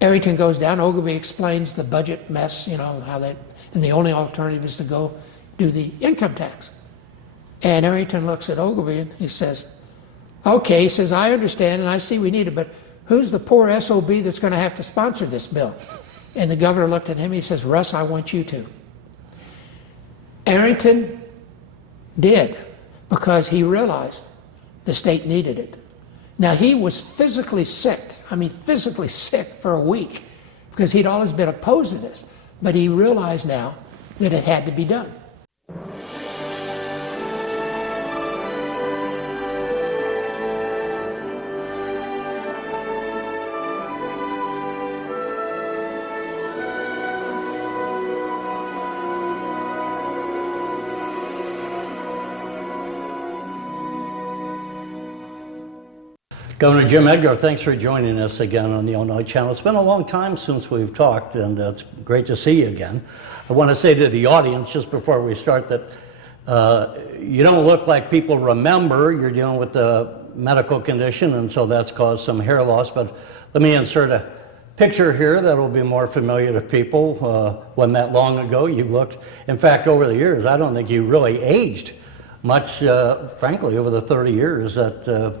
Arrington goes down. Ogilvy explains the budget mess, you know, how that, and the only alternative is to go do the income tax. And Arrington looks at Ogilvy and he says, okay, he says, I understand and I see we need it, but who's the poor SOB that's going to have to sponsor this bill? And the governor looked at him, he says, Russ, I want you to. Arrington did, because he realized the state needed it. Now, he was physically sick, I mean physically sick for a week, because he'd always been opposed to this, but he realized now that it had to be done. Governor Jim Edgar, thanks for joining us again on the Illinois Channel. It's been a long time since we've talked, and it's great to see you again. I want to say to the audience, just before we start, that you don't look like people remember. You're dealing with the medical condition, and so that's caused some hair loss. But let me insert a picture here that will be more familiar to people. Wasn't that long ago you looked. In fact, over the years, I don't think you really aged much, frankly, over the 30 years that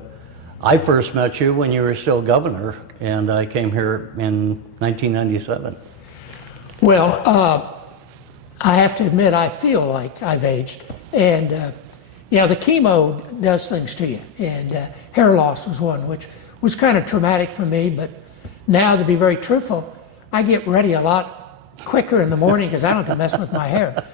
I first met you when you were still governor, and I came here in 1997. Well, I have to admit, I feel like I've aged. And, you know, the chemo does things to you. And hair loss was one, which was kind of traumatic for me. But now, to be very truthful, I get ready a lot quicker in the morning because I don't have to mess with my hair.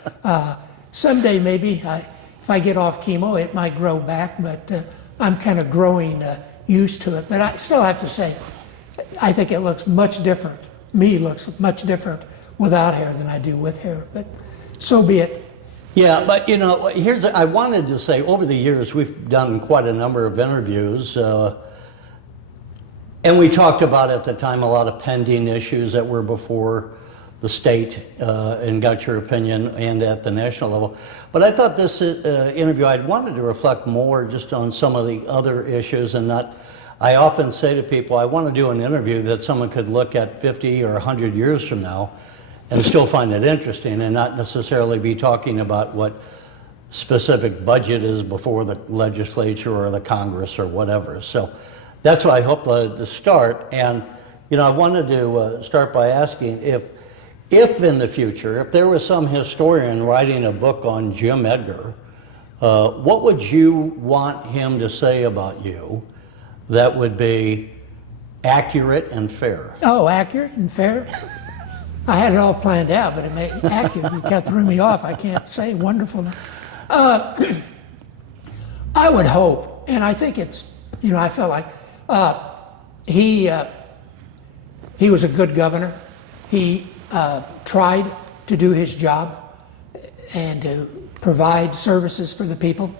Someday, maybe, if I get off chemo, it might grow back. But I'm kind of growing used to it. But I still have to say, I think it looks much different. Me looks much different without hair than I do with hair. But so be it. Yeah, but you know, I wanted to say, over the years, we've done quite a number of interviews. And we talked about at the time a lot of pending issues that were before the state and got your opinion, and at the national level. But I thought this interview, I'd wanted to reflect more just on some of the other issues, and not, I often say to people, I want to do an interview that someone could look at 50 or 100 years from now and still find it interesting, and not necessarily be talking about what specific budget is before the legislature or the Congress or whatever. So that's what I hope to start. And you know, I wanted to start by asking if in the future, if there was some historian writing a book on Jim Edgar, what would you want him to say about you that would be accurate and fair? Oh, accurate and fair? I had it all planned out, but it made accurate. You kind of threw me off. I can't say wonderful. I would hope, and I think it's, you know, I felt like he was a good governor. He tried to do his job and to provide services for the people.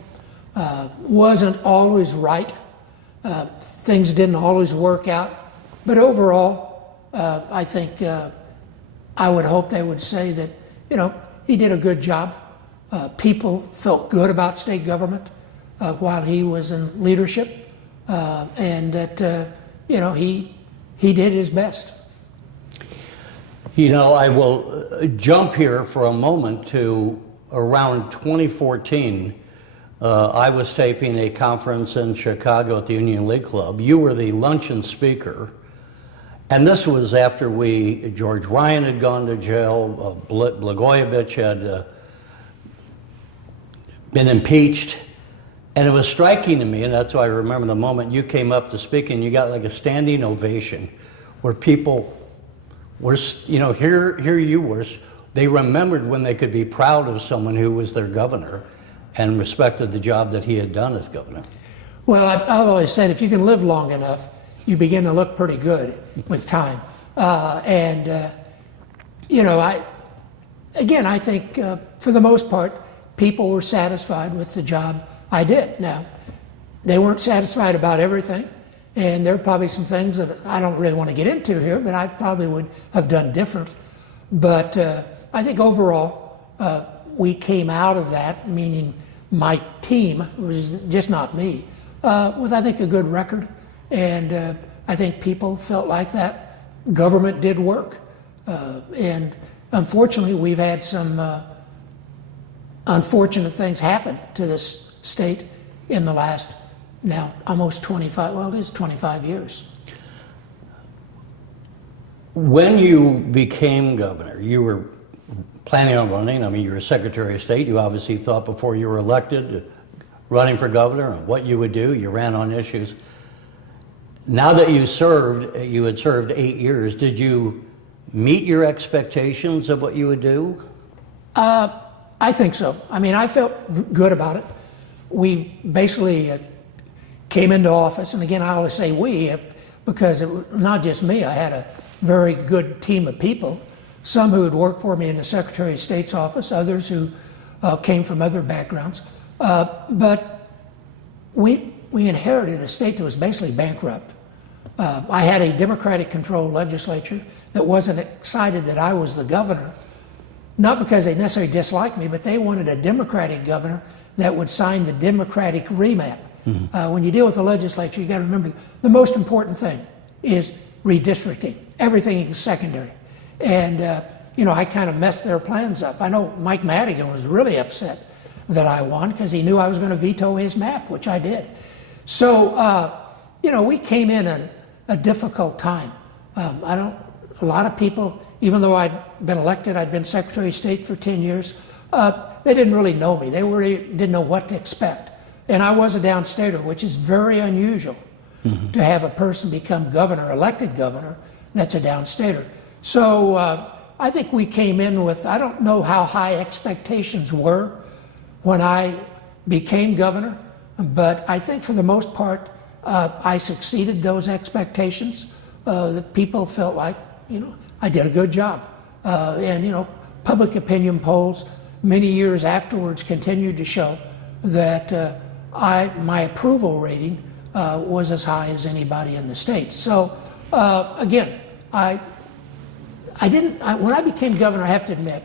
Wasn't always right. Things didn't always work out. But overall, I think I would hope they would say that, you know, he did a good job. People felt good about state government while he was in leadership, and that, you know, he did his best. You know, I will jump here for a moment to around 2014. I was taping a conference in Chicago at the Union League Club. You were the luncheon speaker. And this was after George Ryan had gone to jail, Blagojevich had been impeached. And it was striking to me, and that's why I remember the moment you came up to speak, and you got like a standing ovation where people were, you know, here you were, they remembered when they could be proud of someone who was their governor and respected the job that he had done as governor. Well, I've always said if you can live long enough, you begin to look pretty good with time. You know, I think for the most part, people were satisfied with the job I did. Now, they weren't satisfied about everything, and there are probably some things that I don't really want to get into here, but I probably would have done different. But I think overall, we came out of that, meaning my team, it was just not me, with I think a good record. And I think people felt like that government did work. And unfortunately, we've had some unfortunate things happen to this state in the last now almost 25, well, it is 25 years. When you became governor, you were planning on running. I mean, you were Secretary of State. You obviously thought before you were elected, running for governor, and what you would do. You ran on issues. Now that you had served 8 years, did you meet your expectations of what you would do? I think so. I mean, I felt good about it. We basically came into office, and again, I always say we, because it was not just me. I had a very good team of people, some who had worked for me in the Secretary of State's office, others who came from other backgrounds. But we inherited a state that was basically bankrupt. I had a Democratic-controlled legislature that wasn't excited that I was the governor, not because they necessarily disliked me, but they wanted a Democratic governor that would sign the Democratic remap. When you deal with the legislature, you got to remember the most important thing is redistricting. Everything is secondary. And, I kind of messed their plans up. I know Mike Madigan was really upset that I won because he knew I was going to veto his map, which I did. So, we came in a difficult time. A lot of people, even though I'd been elected, I'd been Secretary of State for 10 years, they didn't really know me. They really didn't know what to expect. And I was a downstater, which is very unusual to have a person become governor, elected governor, that's a downstater. So I think we came in with, I don't know how high expectations were when I became governor, but I think for the most part, I succeeded those expectations. The people felt like, I did a good job. And public opinion polls many years afterwards continued to show that my approval rating was as high as anybody in the state. So again, when I became governor, I have to admit,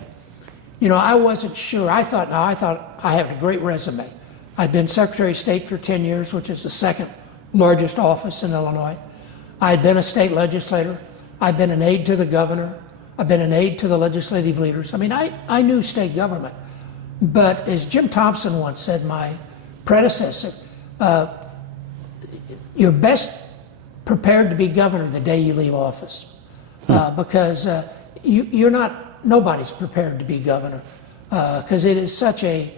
I wasn't sure. I thought I have a great resume. I'd been Secretary of State for 10 years, which is the second largest office in Illinois. I'd been a state legislator. I've been an aide to the governor. I've been an aide to the legislative leaders. I mean, I knew state government. But as Jim Thompson once said, my predecessor, you're best prepared to be governor the day you leave office. Because nobody's prepared to be governor. Because it is such a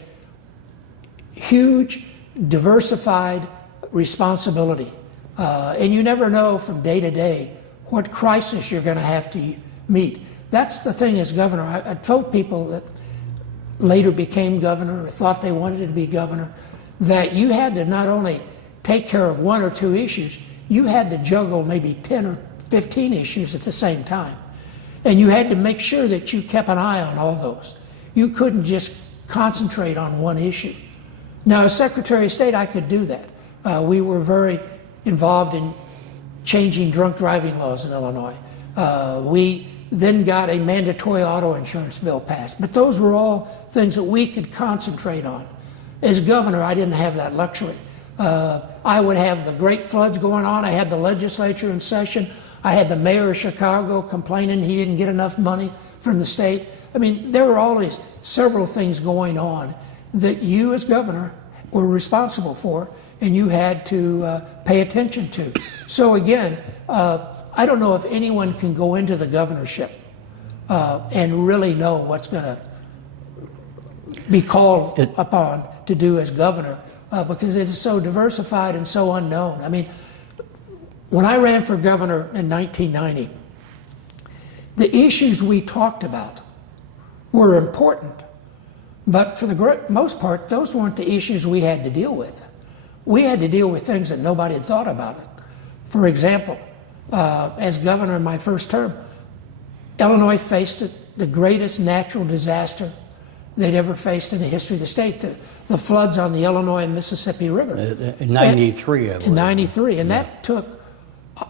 huge, diversified responsibility. And you never know from day to day what crisis you're going to have to meet. That's the thing as governor. I told people that later became governor or thought they wanted to be governor that you had to not only take care of one or two issues, you had to juggle maybe 10 or 15 issues at the same time. And you had to make sure that you kept an eye on all those. You couldn't just concentrate on one issue. Now, as Secretary of State, I could do that. We were very involved in changing drunk driving laws in Illinois. We then got a mandatory auto insurance bill passed. But those were all things that we could concentrate on. As governor, I didn't have that luxury. I would have the great floods going on. I had the legislature in session. I had the mayor of Chicago complaining he didn't get enough money from the state. I mean, there were always several things going on that you as governor were responsible for and you had to pay attention to. So again, I don't know if anyone can go into the governorship and really know what's going to be called upon to do as governor because it is so diversified and so unknown. I mean, when I ran for governor in 1990, the issues we talked about were important, but for the most part, those weren't the issues we had to deal with. We had to deal with things that nobody had thought about. For example, as governor in my first term, Illinois faced the greatest natural disaster they'd ever faced in the history of the state, the floods on the Illinois and Mississippi River. In 93, I believe. In 93, and that took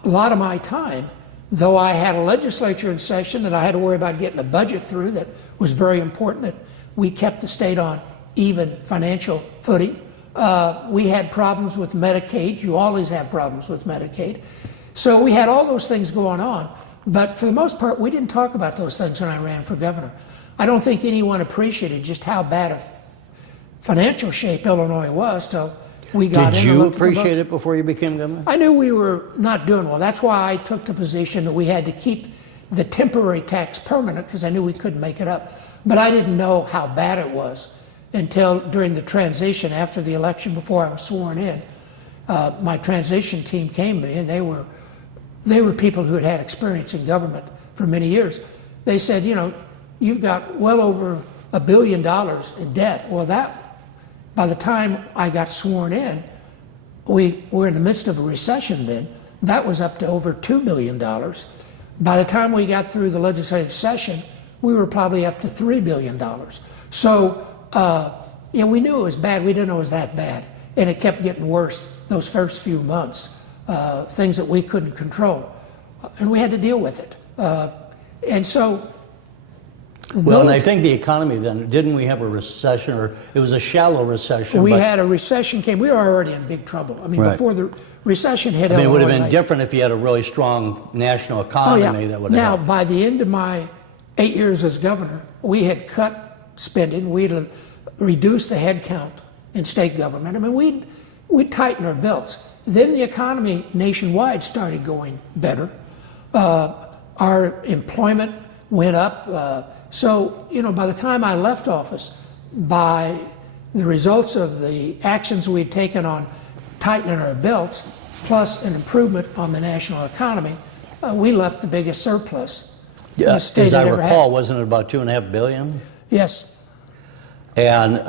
a lot of my time, though I had a legislature in session and I had to worry about getting a budget through that was very important, that we kept the state on even financial footing. We had problems with Medicaid. You always have problems with Medicaid. So we had all those things going on. But for the most part, we didn't talk about those things when I ran for governor. I don't think anyone appreciated just how bad a financial shape Illinois was till we got in. Did you appreciate it before you became governor? I knew we were not doing well. That's why I took the position that we had to keep the temporary tax permanent, because I knew we couldn't make it up. But I didn't know how bad it was until during the transition after the election, before I was sworn in. My transition team came to me, and they were people who had had experience in government for many years. They said, you know, you've got well over $1 billion in debt. Well, that, by the time I got sworn in, we were in the midst of a recession then. That was up to over $2 billion. By the time we got through the legislative session, we were probably up to $3 billion. So, yeah, we knew it was bad. We didn't know it was that bad. And it kept getting worse those first few months, things that we couldn't control. And we had to deal with it. And so... Well, and I think the economy then, didn't we have a recession, or it was a shallow recession? We had a recession we were already in big trouble. I mean, right. Before the recession hit, I mean, it would have been different if you had a really strong national economy. Oh, yeah. That would have Now, helped. by the end of my 8 years as governor, we had cut spending. We'd reduced the head count in state government. I mean, we'd tighten our belts. Then the economy nationwide started going better. Our employment went up. So, you know, by the time I left office, by the results of the actions we'd taken on tightening our belts, plus an improvement on the national economy, we left the biggest surplus. As I recall, wasn't it about $2.5 billion? Yes. And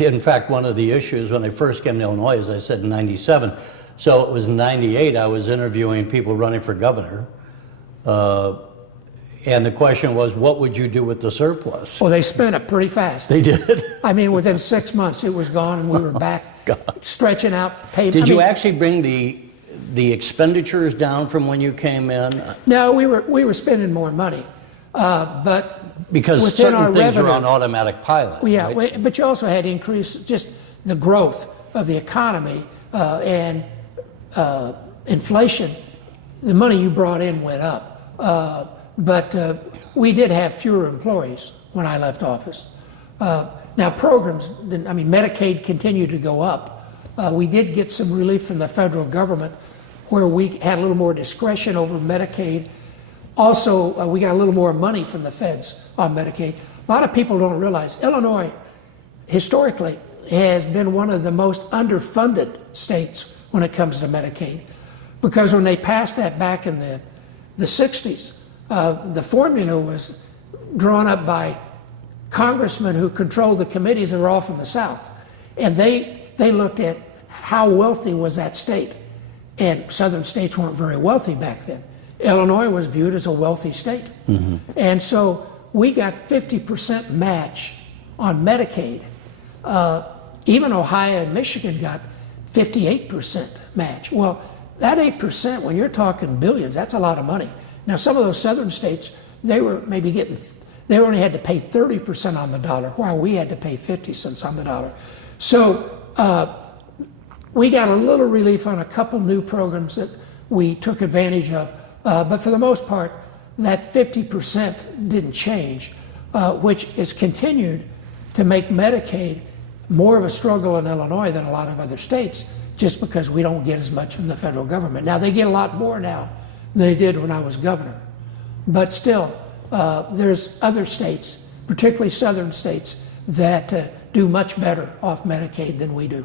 in fact, one of the issues when I first came to Illinois, as I said, in '97, so it was in '98, I was interviewing people running for governor. And the question was, what would you do with the surplus? Well, they spent it pretty fast. They did? I mean, within 6 months, it was gone, and we were back stretching out payments. Did you actually bring the expenditures down from when you came in? No, we were spending more money, but because certain things are on automatic pilot. Yeah, right? But you also had increased just the growth of the economy and inflation. The money you brought in went up. But we did have fewer employees when I left office. Now programs, I mean, Medicaid continued to go up. We did get some relief from the federal government where we had a little more discretion over Medicaid. Also, we got a little more money from the feds on Medicaid. A lot of people don't realize Illinois, historically, has been one of the most underfunded states when it comes to Medicaid. Because when they passed that back in the 60s, the formula was drawn up by congressmen who controlled the committees that were all from the South. And they looked at how wealthy was that state. And southern states weren't very wealthy back then. Illinois was viewed as a wealthy state. Mm-hmm. And so we got 50% match on Medicaid. Even Ohio and Michigan got 58% match. Well, that 8%, when you're talking billions, that's a lot of money. Now, some of those southern states, they were maybe they only had to pay 30% on the dollar, while we had to pay 50 cents on the dollar. So we got a little relief on a couple new programs that we took advantage of. But for the most part, that 50% didn't change, which is continued to make Medicaid more of a struggle in Illinois than a lot of other states, just because we don't get as much from the federal government. Now, they get a lot more now than they did when I was governor. But still, there's other states, particularly southern states, that do much better off Medicaid than we do.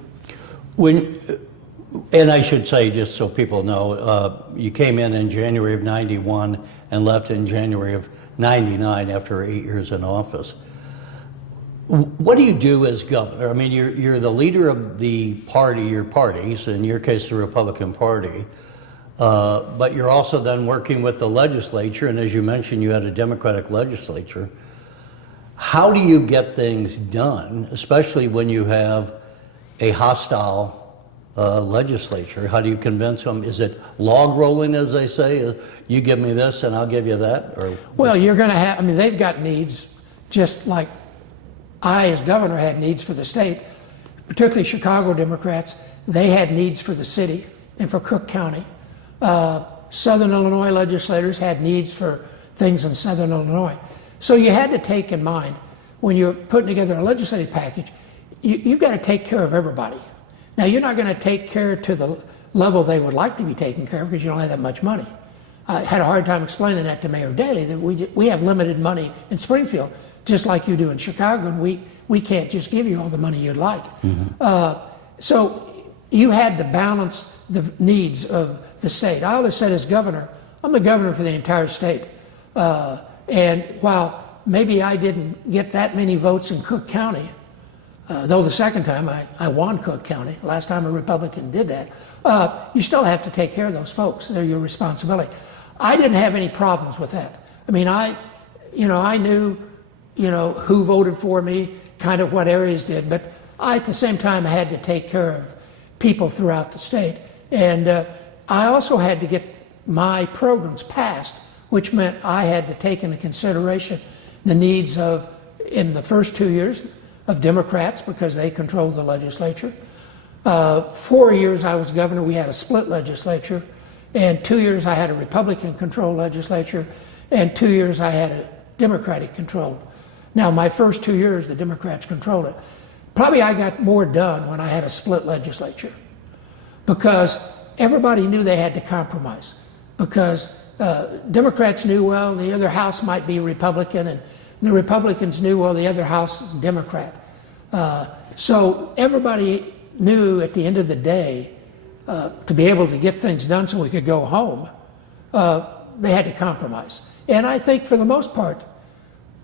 And I should say, just so people know, you came in January of '91 and left in January of '99 after 8 years in office. What do you do as governor? I mean, you're the leader of the party, your parties, in your case, the Republican Party. But you're also then working with the legislature, and as you mentioned, you had a Democratic legislature. How do you get things done, especially when you have a hostile legislature? How do you convince them? Is it log rolling, as they say? You give me this and I'll give you that? Or well, you're going to have, I mean, they've got needs just like I, as governor, had needs for the state, particularly Chicago Democrats. They had needs for the city and for Cook County. Southern Illinois legislators had needs for things in Southern Illinois. So you had to take in mind, when you're putting together a legislative package, you've got to take care of everybody. Now, you're not going to take care to the level they would like to be taken care of because you don't have that much money. I had a hard time explaining that to Mayor Daley, that we have limited money in Springfield, just like you do in Chicago, and we can't just give you all the money you'd like. So you had to balance the needs of the state. I always said, as governor, I'm the governor for the entire state. And while maybe I didn't get that many votes in Cook County, though the second time I won Cook County, last time a Republican did that, you still have to take care of those folks. They're your responsibility. I didn't have any problems with that. I mean, I knew, who voted for me, kind of what areas did, but at the same time, I had to take care of people throughout the state. And I also had to get my programs passed, which meant I had to take into consideration the needs of, in the first 2 years, of Democrats, because they controlled the legislature. 4 years I was governor, we had a split legislature, and 2 years I had a Republican-controlled legislature, and 2 years I had a Democratic-controlled. Now, my first 2 years, the Democrats controlled it. Probably I got more done when I had a split legislature, because everybody knew they had to compromise, because Democrats knew, well, the other house might be Republican, and the Republicans knew, well, the other house is Democrat. So everybody knew at the end of the day, to be able to get things done so we could go home, they had to compromise. And I think for the most part,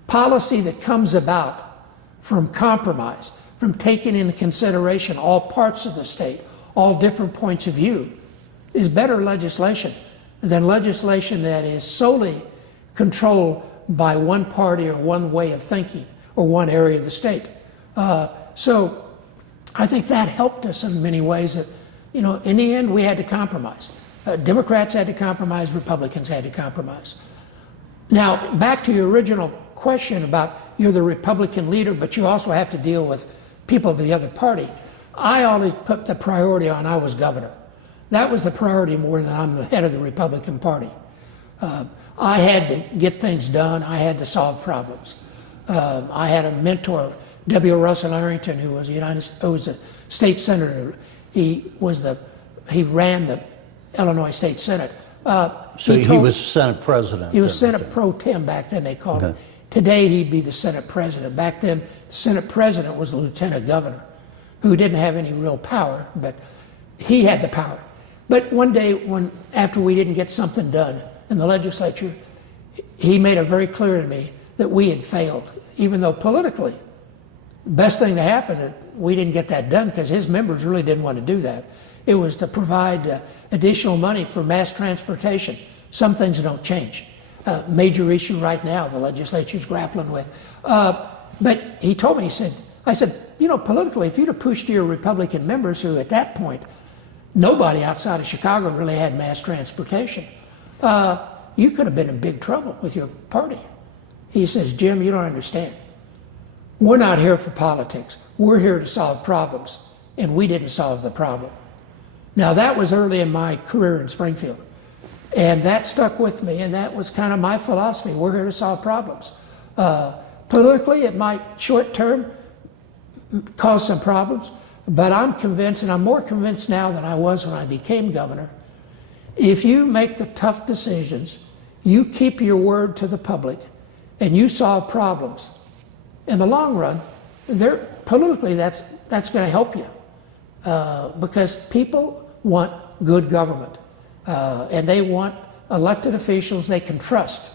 policy that comes about from compromise, from taking into consideration all parts of the state, all different points of view, is better legislation than legislation that is solely controlled by one party or one way of thinking or one area of the state. So I think that helped us in many ways that, in the end we had to compromise. Democrats had to compromise, Republicans had to compromise. Now, back to your original question about you're the Republican leader, but you also have to deal with people of the other party. I always put the priority on I was governor. That was the priority more than I'm the head of the Republican Party. I had to get things done. I had to solve problems. I had a mentor, Russel Arrington, who was a state senator. He ran the Illinois State Senate. So he was Senate president. He was Senate pro tem back then, they called him. Today he'd be the Senate president. Back then, the Senate president was the lieutenant governor, who didn't have any real power, but he had the power. But one day, after we didn't get something done in the legislature, he made it very clear to me that we had failed, even though politically, the best thing to happen, that we didn't get that done because his members really didn't want to do that. It was to provide additional money for mass transportation. Some things don't change. Major issue right now the legislature's grappling with. But he told me, I said, politically, if you'd have pushed your Republican members, who at that point, nobody outside of Chicago really had mass transportation, you could have been in big trouble with your party. He says, Jim, you don't understand. We're not here for politics. We're here to solve problems, and we didn't solve the problem. Now, that was early in my career in Springfield, and that stuck with me, and that was kind of my philosophy. We're here to solve problems. Politically, it might short-term cause some problems, but I'm convinced, and I'm more convinced now than I was when I became governor, if you make the tough decisions, you keep your word to the public, and you solve problems, in the long run, politically that's going to help you, because people want good government, and they want elected officials they can trust.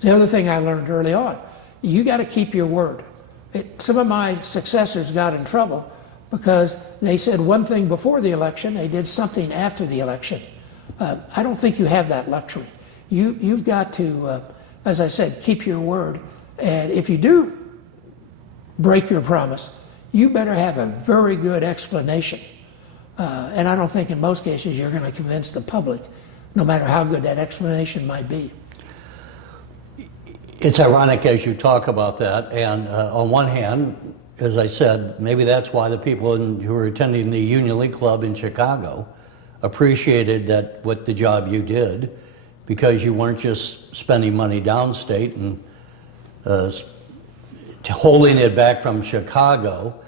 The other thing I learned early on, you got to keep your word. Some of my successors got in trouble because they said one thing before the election, they did something after the election. I don't think you have that luxury. You've got to, as I said, keep your word. And if you do break your promise, you better have a very good explanation. And I don't think in most cases you're going to convince the public, no matter how good that explanation might be. It's ironic as you talk about that, and on one hand, as I said, maybe that's why the people who were attending the Union League Club in Chicago appreciated what the job you did. because you weren't just spending money downstate and holding it back from Chicago.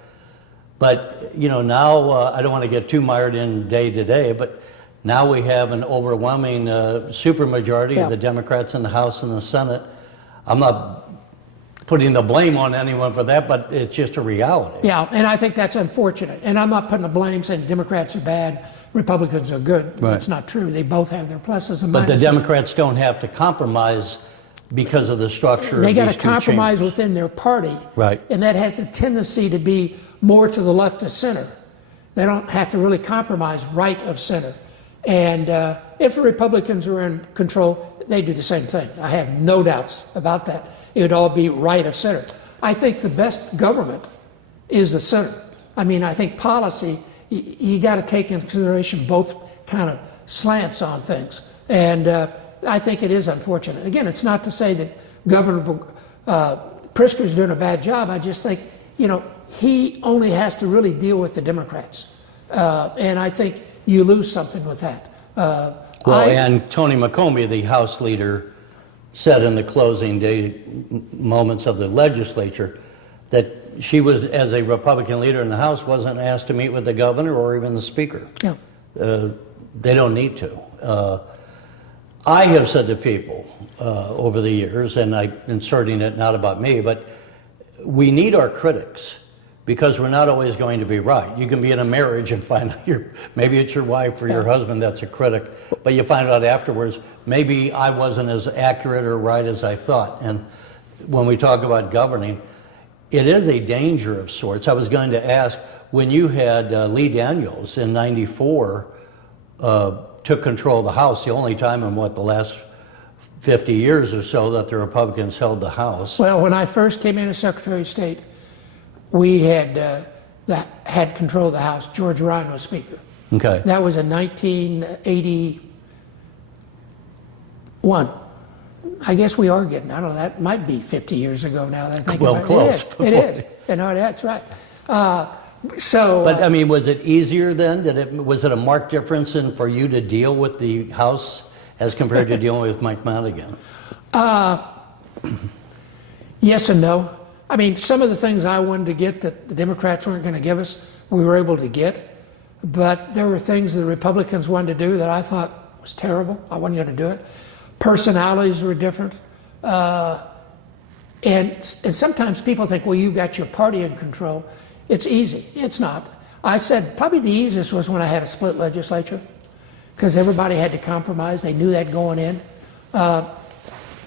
But, you know, now, I don't want to get too mired in day to day, but now we have an overwhelming supermajority of the Democrats in the House and the Senate. I'm not putting the blame on anyone for that, but it's just a reality. Yeah, and I think that's unfortunate. And I'm not putting the blame saying Democrats are bad, Republicans are good. Right. That's not true. They both have their pluses and minuses. But the Democrats don't have to compromise because of the structure of They these got to two compromise chambers. within their party. Right. And that has a tendency to be more to the left of center. They don't have to really compromise right of center. And if the Republicans were in control, they do the same thing. I have no doubts about that. It would all be right of center. I think the best government is the center. I mean, I think policy, you got to take into consideration both kind of slants on things. And I think it is unfortunate. Again, it's not to say that Governor Pritzker's doing a bad job. I just think, you know, he only has to really deal with the Democrats. And I think you lose something with that. And Tony McCombie, the House leader, said in the closing day moments of the legislature that she was, as a Republican leader in the House, wasn't asked to meet with the governor or even the speaker. Yeah. They don't need to. I have said to people over the years, and I'm inserting it not about me, but we need our critics because we're not always going to be right. You can be in a marriage and find out maybe it's your wife or your husband that's a critic, but you find out afterwards, maybe I wasn't as accurate or right as I thought. And when we talk about governing, it is a danger of sorts. I was going to ask, when you had Lee Daniels in '94 took control of the House, the only time in the last 50 years or so that the Republicans held the House. Well, when I first came in as Secretary of State, we had had control of the House. George Ryan was Speaker. Okay. That was in 1981. I guess we are getting, I don't know, that might be 50 years ago now that I think Well, about close. it. It is. You know, that's right. But I mean, was it easier then? Was it a marked difference for you to deal with the House as compared to dealing with Mike Madigan? Yes and no. I mean, some of the things I wanted to get that the Democrats weren't going to give us, we were able to get. But there were things the Republicans wanted to do that I thought was terrible. I wasn't going to do it. Personalities were different. And sometimes people think, well, you got your party in control. It's easy. It's not. I said probably the easiest was when I had a split legislature because everybody had to compromise. They knew that going in.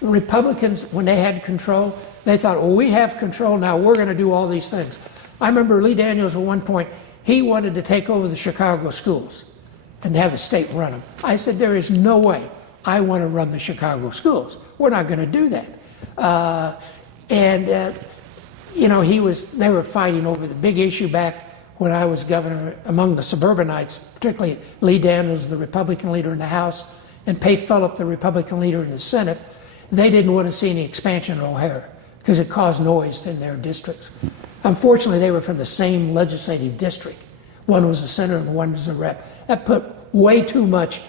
Republicans, when they had control, they thought, well, we have control now. We're going to do all these things. I remember Lee Daniels at one point, he wanted to take over the Chicago schools and have the state run them. I said, there is no way I want to run the Chicago schools. We're not going to do that. You know, they were fighting over the big issue back when I was governor among the suburbanites, particularly Lee Daniels, the Republican leader in the House, and Pate Phillip, the Republican leader in the Senate. They didn't want to see any expansion of O'Hare because it caused noise in their districts. Unfortunately, they were from the same legislative district. One was a senator and one was a rep. That put way too much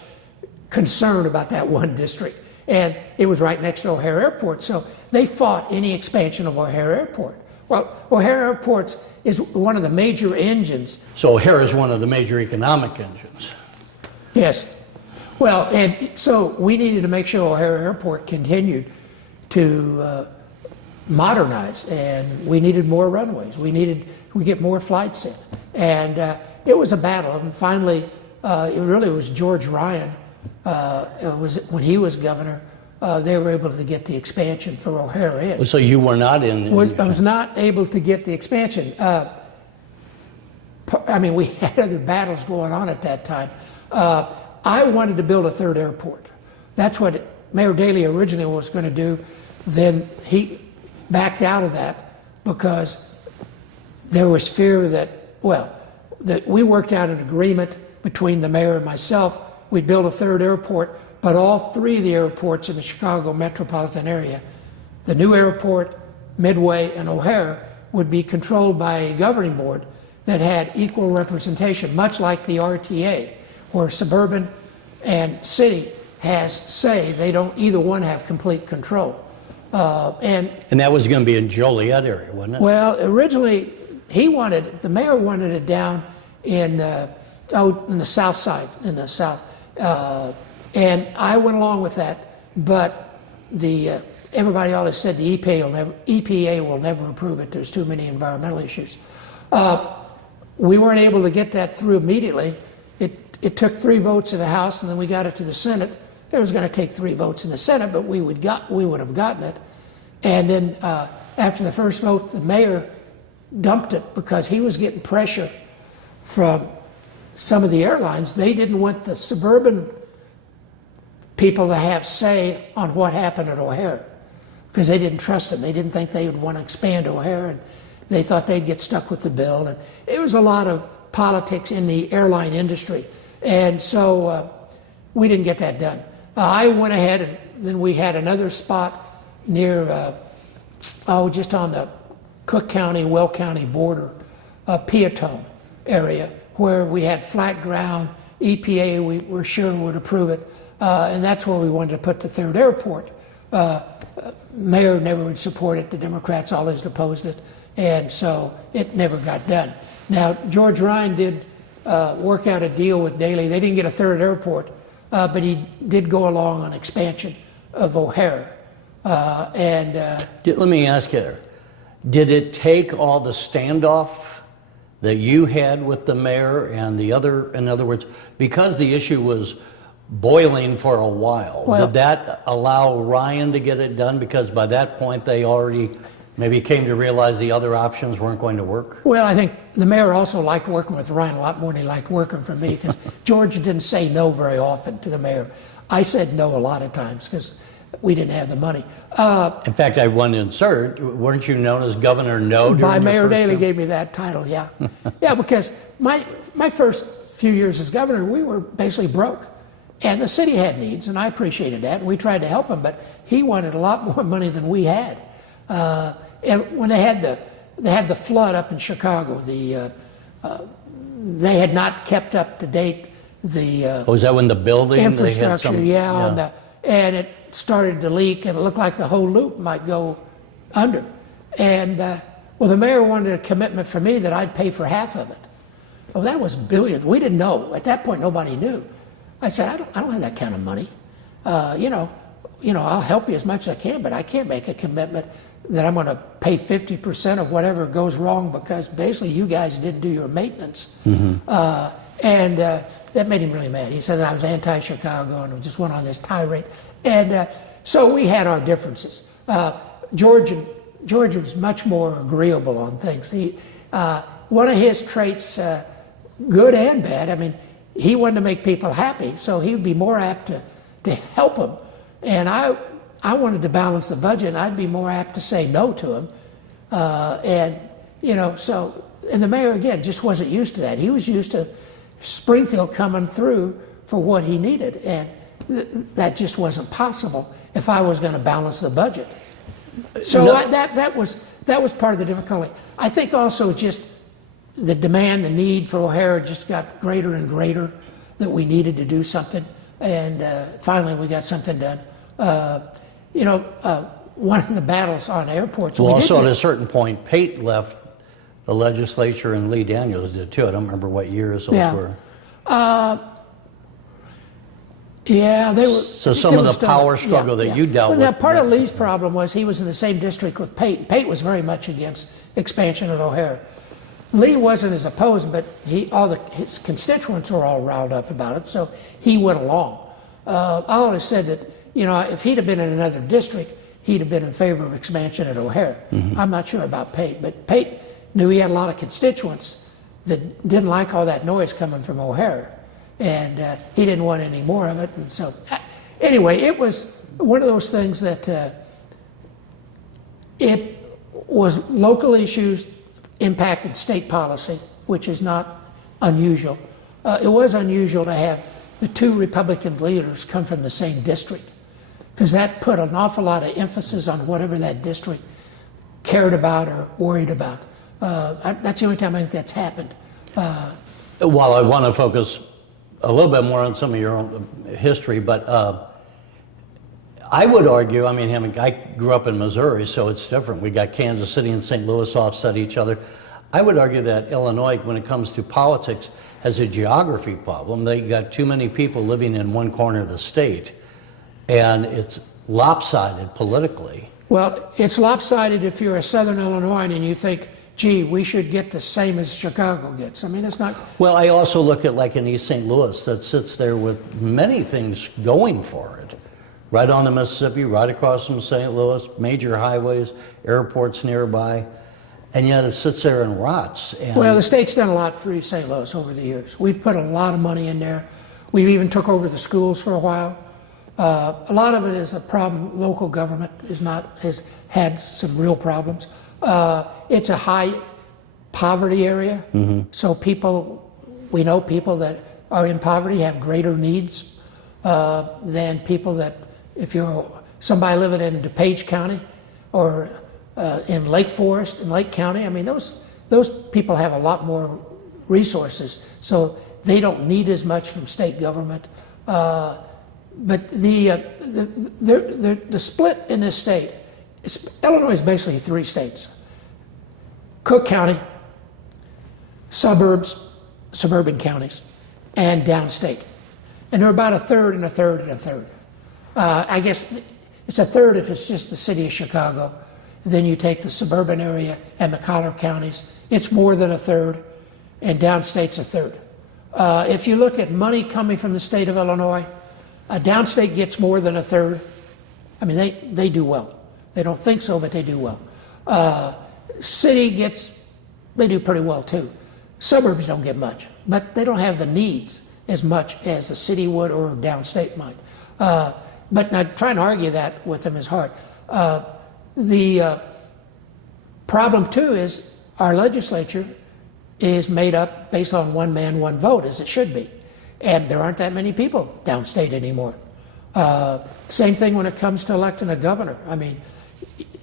concern about that one district. And it was right next to O'Hare Airport, so they fought any expansion of O'Hare Airport. Well, O'Hare Airport is one of the major engines. So O'Hare is one of the major economic engines. Yes. Well, and so we needed to make sure O'Hare Airport continued to modernize, and we needed more runways. We get more flights in. And it was a battle. And finally, it really was George Ryan. When he was governor, they were able to get the expansion for O'Hare in. So you were not in? I was not able to get the expansion. I mean, we had other battles going on at that time. I wanted to build a third airport. That's what Mayor Daley originally was going to do. Then he backed out of that because there was fear that we worked out an agreement between the mayor and myself. We'd build a third airport, but all three of the airports in the Chicago metropolitan area, the new airport, Midway, and O'Hare, would be controlled by a governing board that had equal representation, much like the RTA, where suburban and city has say. They don't either one have complete control. And that was going to be in Joliet area, wasn't it? well, originally the mayor wanted it down in in the south side, in the south, and I went along with that. But everybody always said the EPA will never approve it. There's too many environmental issues. We weren't able to get that through immediately. It took 3 votes in the House, and then we got it to the Senate. It was going to take 3 votes in the Senate, but we would have gotten it. And then after the first vote, the mayor dumped it because he was getting pressure from some of the airlines. They didn't want the suburban people to have say on what happened at O'Hare because they didn't trust him. They didn't think they would want to expand O'Hare, and they thought they'd get stuck with the bill. And it was a lot of politics in the airline industry. And so we didn't get that done. I went ahead, and then we had another spot near, just on the Cook County, Will County border, Peatone area, where we had flat ground. EPA, we were sure would approve it, and that's where we wanted to put the 3rd airport. Mayor never would support it. The Democrats always opposed it, and so it never got done. Now, George Ryan did work out a deal with Daley. They didn't get a 3rd airport, but he did go along on expansion of O'Hare. Let me ask you, did it take all the standoff that you had with the mayor and the other, in other words, because the issue was boiling for a while, did that allow Ryan to get it done? Because by that point they already maybe came to realize the other options weren't going to work? Well, I think the mayor also liked working with Ryan a lot more than he liked working for me, because George didn't say no very often to the mayor. I said no a lot of times because we didn't have the money. In fact, I want to insert, weren't you known as Governor No? By Mayor first Daley term? gave me that title, yeah. Yeah, because my first few years as governor, we were basically broke. And the city had needs, and I appreciated that, and we tried to help him, but he wanted a lot more money than we had. And when they had the flood up in Chicago, they had not kept up to date the was that when the building infrastructure, they had some, and it started to leak, and it looked like the whole loop might go under. And well, the mayor wanted a commitment from me that I'd pay for half of it. Well, that was billions. We didn't know at that point. Nobody knew. I said, I don't have that kind of money. I'll help you as much as I can, but I can't make a commitment that I'm going to pay 50% of whatever goes wrong because basically you guys didn't do your maintenance. And that made him really mad. He said that I was anti-Chicago and just went on this tirade. And so we had our differences. George was much more agreeable on things. One of his traits, good and bad, I mean, he wanted to make people happy, so he would be more apt to help them. And I wanted to balance the budget, and I'd be more apt to say no to him. And the mayor, again, just wasn't used to that. He was used to Springfield coming through for what he needed, and that just wasn't possible if I was going to balance the budget. So that was part of the difficulty. I think also just the demand, the need for O'Hare just got greater and greater, that we needed to do something, and finally we got something done. One of the battles on airports. Well, also at a certain point, Pate left the legislature and Lee Daniels did too. I don't remember what years those were. Yeah, they were. So some of the power struggle that you dealt with. Now, part of Lee's problem was he was in the same district with Pate. Pate was very much against expansion at O'Hare. Lee wasn't as opposed, but his constituents were all riled up about it, so he went along. I always said that, if he'd have been in another district, he'd have been in favor of expansion at O'Hare. I'm not sure about Pate, but Pate knew he had a lot of constituents that didn't like all that noise coming from O'Hare, and he didn't want any more of it. And so, anyway, it was one of those things that it was local issues impacted state policy, which is not unusual. It was unusual to have the 2 Republican leaders come from the same district, because that put an awful lot of emphasis on whatever that district cared about or worried about. That's the only time I think that's happened. While I want to focus a little bit more on some of your own history, but I would argue, I mean, I grew up in Missouri, so it's different. We got Kansas City and St. Louis offset each other. I would argue that Illinois, when it comes to politics, has a geography problem. They got too many people living in one corner of the state, and it's lopsided politically. Well, it's lopsided if you're a Southern Illinoisan and you think, gee, we should get the same as Chicago gets. I mean, it's not. Well, I also look at like in East St. Louis that sits there with many things going for it. Right on the Mississippi, right across from St. Louis, major highways, airports nearby, and yet it sits there and rots. And Well, the state's done a lot for East St. Louis over the years. We've put a lot of money in there. We've even took over the schools for a while. A lot of it is a problem. Local government has had some real problems. It's a high poverty area, so we know people that are in poverty have greater needs than people that, if you're somebody living in DuPage County or in Lake Forest and Lake County, I mean, those people have a lot more resources, so they don't need as much from state government. But the split in this state, Illinois is basically 3 states. Cook County, suburbs, suburban counties, and downstate. And they're about a third and a third and a third. I guess it's a third if it's just the city of Chicago. Then you take the suburban area and the collar counties, it's more than a third, and downstate's a third. If you look at money coming from the state of Illinois, downstate gets more than a third. I mean, they do well. They don't think so, but they do well. City they do pretty well too. Suburbs don't get much, but they don't have the needs as much as the city would or downstate might. But now trying to argue that with them is hard. The problem too is our legislature is made up based on one man, one vote, as it should be. And there aren't that many people downstate anymore. Same thing when it comes to electing a governor. I mean,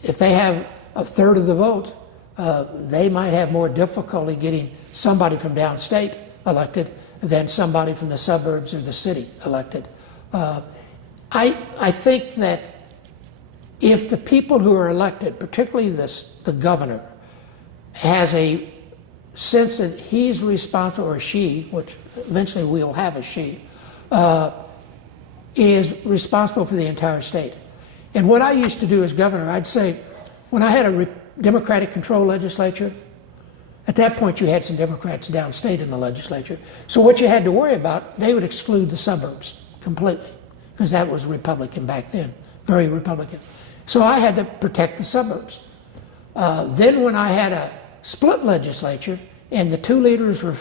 if they have a third of the vote, they might have more difficulty getting somebody from downstate elected than somebody from the suburbs or the city elected. I think that if the people who are elected, particularly the governor, has a sense that he's responsible, or she, which eventually we'll have a she, is responsible for the entire state. And what I used to do as governor, I'd say, when I had a Democratic controlled legislature, at that point you had some Democrats downstate in the legislature. So what you had to worry about, they would exclude the suburbs completely, because that was Republican back then, very Republican. So I had to protect the suburbs. Then when I had a split legislature, and the 2 leaders were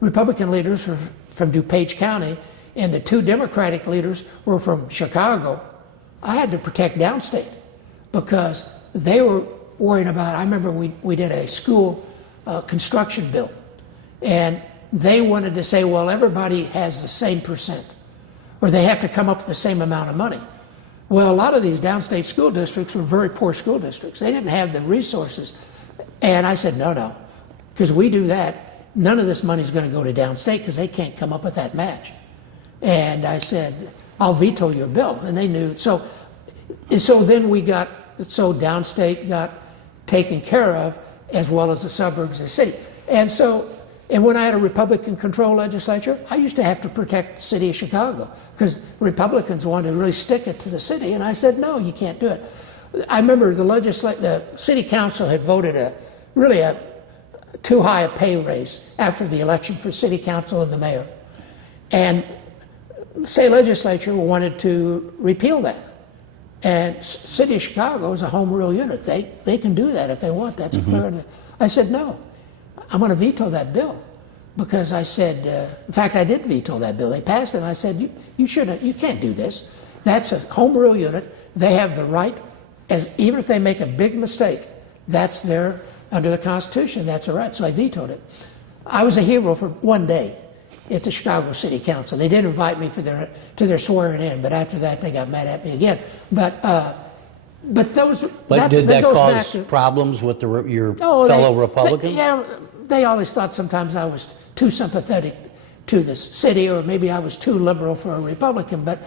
Republican leaders were from DuPage County, and the 2 Democratic leaders were from Chicago, I had to protect downstate, because they were worried about, I remember we did a school construction bill, and they wanted to say, well, everybody has the same percent, or they have to come up with the same amount of money. Well, a lot of these downstate school districts were very poor school districts. They didn't have the resources. And I said, no, because we do that, none of this money is going to go to downstate because they can't come up with that match. And I said, I'll veto your bill. And they knew. So then downstate got taken care of, as well as the suburbs and the city. And when I had a Republican-controlled legislature, I used to have to protect the city of Chicago because Republicans wanted to really stick it to the city, and I said, no, you can't do it. I remember the city council had voted really too high a pay raise after the election for city council and the mayor. And the state legislature wanted to repeal that. And city of Chicago is a home rule unit. They can do that if they want. That's clear. I said, no. I'm going to veto that bill, because I said, in fact, I did veto that bill. They passed it, and I said, you can't do this. That's a home rule unit. They have the right, even if they make a big mistake, that's under the Constitution, that's a right. So I vetoed it. I was a hero for one day at the Chicago City Council. They didn't invite me to their swearing in, but after that they got mad at me again. But did that cause problems with your fellow Republicans? They always thought sometimes I was too sympathetic to the city, or maybe I was too liberal for a Republican. But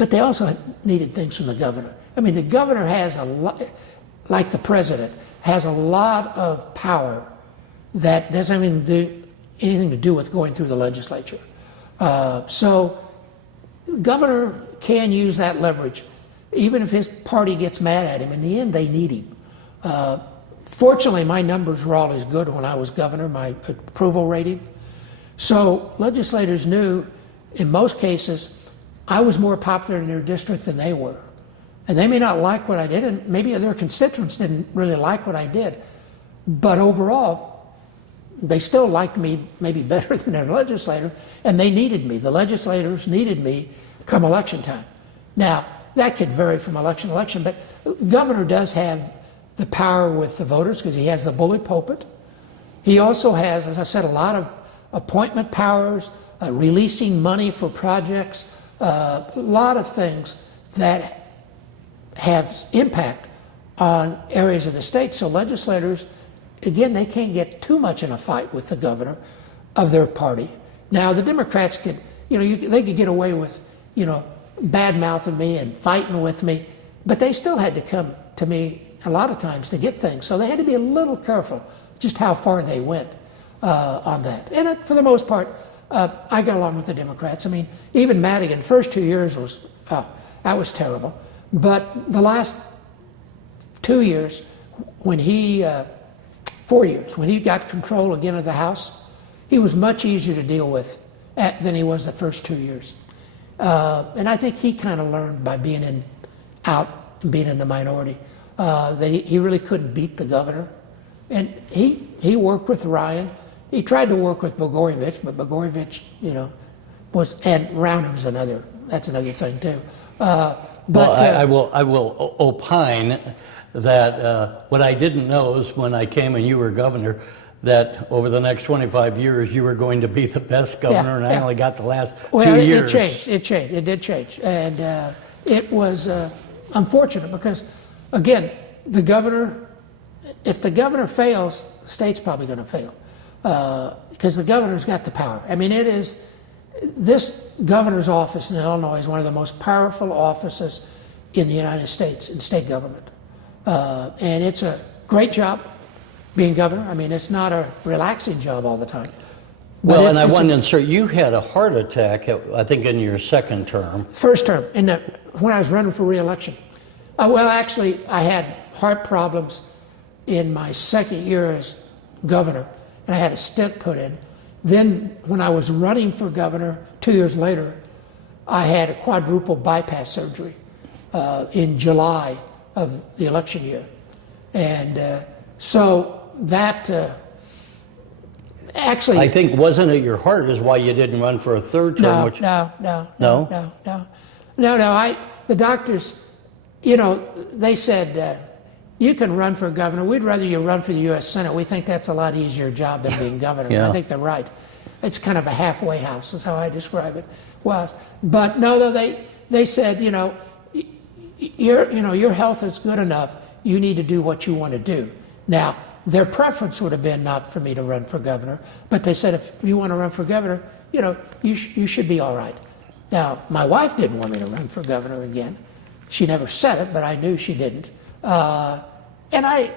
But they also needed things from the governor. I mean, the governor has a lot, like the president, has a lot of power that doesn't even do anything to do with going through the legislature. So the governor can use that leverage. Even if his party gets mad at him, in the end, they need him. Fortunately, my numbers were always good when I was governor, my approval rating. So legislators knew, in most cases, I was more popular in their district than they were. And they may not like what I did, and maybe their constituents didn't really like what I did. But overall, they still liked me maybe better than their legislator, and they needed me. The legislators needed me come election time. Now, that could vary from election to election, but the governor does have the power with the voters because he has the bully pulpit. He also has, as I said, a lot of appointment powers, releasing money for projects, a lot of things that have impact on areas of the state. So legislators, again, they can't get too much in a fight with the governor of their party. Now, the Democrats could, they could get away with, bad-mouthing me and fighting with me, but they still had to come to me a lot of times to get things. So they had to be a little careful just how far they went on that. And for the most part, I got along with the Democrats. I mean, even Madigan, first 2 years that was terrible. But the last 2 years, 4 years, when he got control again of the House, he was much easier to deal with than he was the first 2 years. And I think he kind of learned by being in the minority, that he really couldn't beat the governor. And he worked with Ryan. He tried to work with Blagojevich, but Blagojevich, and Rauner was that's another thing too. I will opine that what I didn't know is when I came and you were governor, that over the next 25 years you were going to be the best governor, and I only got the last 2 years. It did change. And it was unfortunate because, again, if the governor fails, the state's probably going to fail because the governor's got the power. I mean, this governor's office in Illinois is one of the most powerful offices in the United States in state government. And it's a great job being governor. I mean, it's not a relaxing job all the time. Well, and I want to insert, you had a heart attack, I think, in your second term. First term, when I was running for re-election. Well, actually, I had heart problems in my second year as governor, and I had a stent put in. Then, when I was running for governor 2 years later, I had a quadruple bypass surgery in July of the election year. And so that actually... I think, wasn't it your heart is why you didn't run for a third term? No. The doctors, they said, you can run for governor. We'd rather you run for the U.S. Senate. We think that's a lot easier job than being governor. Yeah. I think they're right. It's kind of a halfway house, is how I describe it. But no, they said, your health is good enough. You need to do what you want to do. Now, their preference would have been not for me to run for governor, but they said if you want to run for governor, you should be all right. Now, my wife didn't want me to run for governor again. She never said it, but I knew she didn't. And I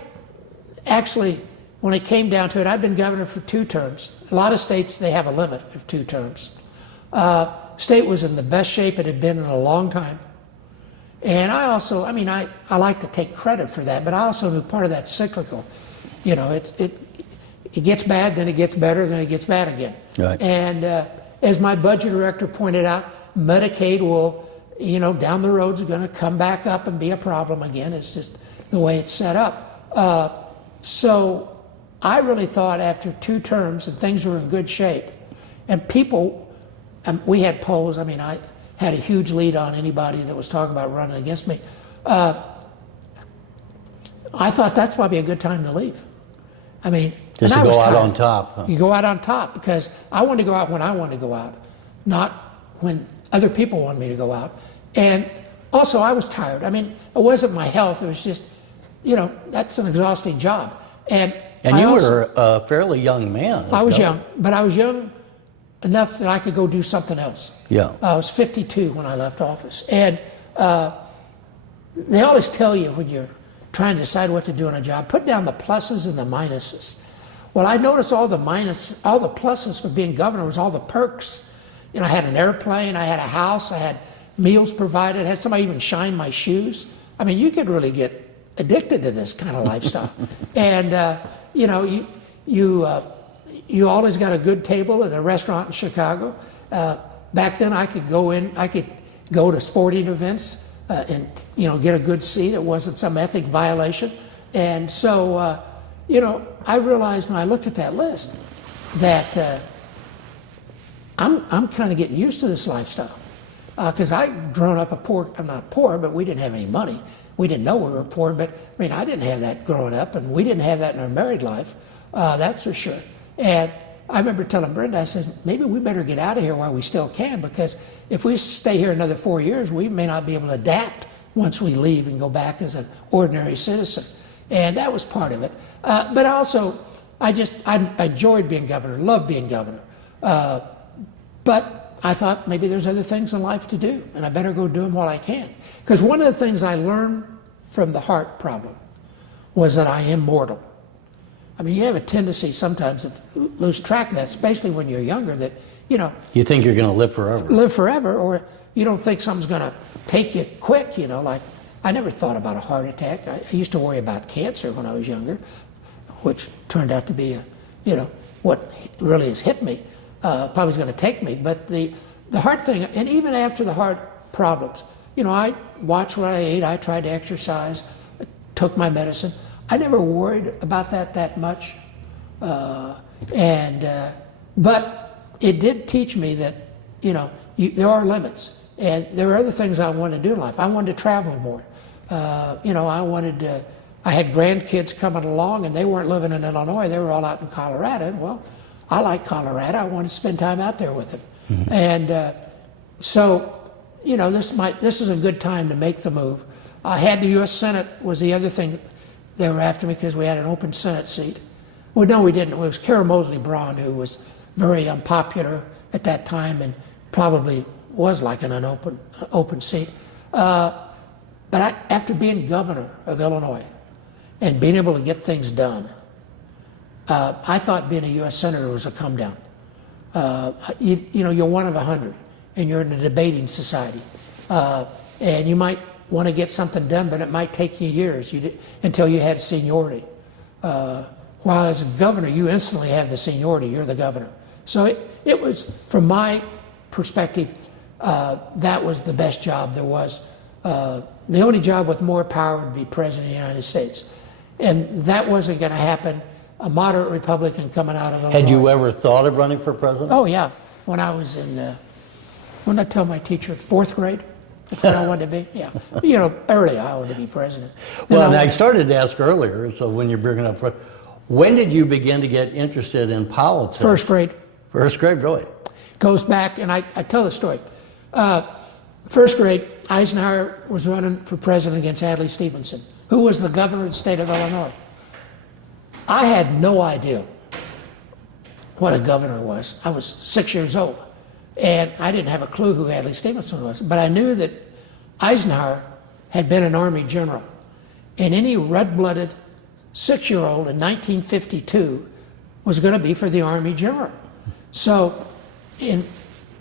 actually, when it came down to it, I'd been governor for 2 terms. A lot of states, they have a limit of 2 terms. State was in the best shape it had been in a long time. And I also, I like to take credit for that, but I also knew part of that's cyclical. It gets bad, then it gets better, then it gets bad again. Right. And as my budget director pointed out, Medicaid will, down the road is going to come back up and be a problem again. It's just the way it's set up. So I really thought after 2 terms and things were in good shape, and people, we had polls, I had a huge lead on anybody that was talking about running against me. I thought that's probably a good time to leave. Just to go out on top. Huh? You go out on top because I wanted to go out when I wanted to go out, not when other people wanted me to go out. And also I was tired. It wasn't my health. It was just, that's an exhausting job. And you were a fairly young man. I was young, but I was young enough that I could go do something else. Yeah. I was 52 when I left office. And they always tell you when you're trying to decide what to do in a job, put down the pluses and the minuses. Well, I noticed all the pluses for being governor was all the perks. You know, I had an airplane, I had a house, I had meals provided, I had somebody even shine my shoes. I mean, you could really get addicted to this kind of lifestyle. And, you know, you always got a good table at a restaurant in Chicago. Back then I could go to sporting events and, you know, get a good seat. It wasn't some ethic violation. And so, you know, I realized when I looked at that list that I'm kind of getting used to this lifestyle. Because I'd grown up I'm not poor, but we didn't have any money. We didn't know we were poor, but I mean, I didn't have that growing up, and we didn't have that in our married life, that's for sure. And I remember telling Brenda, I said, maybe we better get out of here while we still can, because if we stay here another 4 years, we may not be able to adapt once we leave and go back as an ordinary citizen. And that was part of it. But also, I enjoyed being governor, loved being governor. But I thought maybe there's other things in life to do, and I better go do them while I can. Because one of the things I learned from the heart problem was that I am mortal. I mean, you have a tendency sometimes to lose track of that, especially when you're younger, that, you know. You think you're going to live forever. Live forever, or you don't think something's going to take you quick, you know. Like, I never thought about a heart attack. I used to worry about cancer when I was younger, which turned out to be, you know, what really has hit me. Probably is going to take me, but the heart thing, and even after the heart problems, you know, I watched what I ate, I tried to exercise, I took my medicine. I never worried about that much, but it did teach me that, you know, there are limits, and there are other things I wanted to do in life. I wanted to travel more. You know, I had grandkids coming along, and they weren't living in Illinois, they were all out in Colorado. Well, I like Colorado. I want to spend time out there with them. Mm-hmm. And so, you know, this is a good time to make the move. I had the U.S. Senate was the other thing they were after me, because we had an open Senate seat. Well, no, we didn't. It was Kara Mosley Braun, who was very unpopular at that time and probably was like an open seat. But after being governor of Illinois and being able to get things done, I thought being a U.S. Senator was a come down. You know, you're one of 100, and you're in a debating society. And you might want to get something done, but it might take you years until you had seniority. While as a governor, you instantly have the seniority. You're the governor. So it was, from my perspective, that was the best job there was. The only job with more power would be President of the United States. And that wasn't going to happen. A moderate Republican coming out of Illinois. Had you ever thought of running for president? Oh, yeah. When I was in, when I tell my teacher, 4th grade, that's what I wanted to be. Yeah. You know, early I wanted to be president. Well, and I started to ask earlier, so when you're bringing up, when did you begin to get interested in politics? 1st grade. 1st grade, really? Goes back, and I tell the story. 1st grade, Eisenhower was running for president against Adlai Stevenson, who was the governor of the state of Illinois. I had no idea what a governor was. I was 6 years old, and I didn't have a clue who Adlai Stevenson was, but I knew that Eisenhower had been an Army general, and any red-blooded 6-year-old in 1952 was going to be for the Army general. So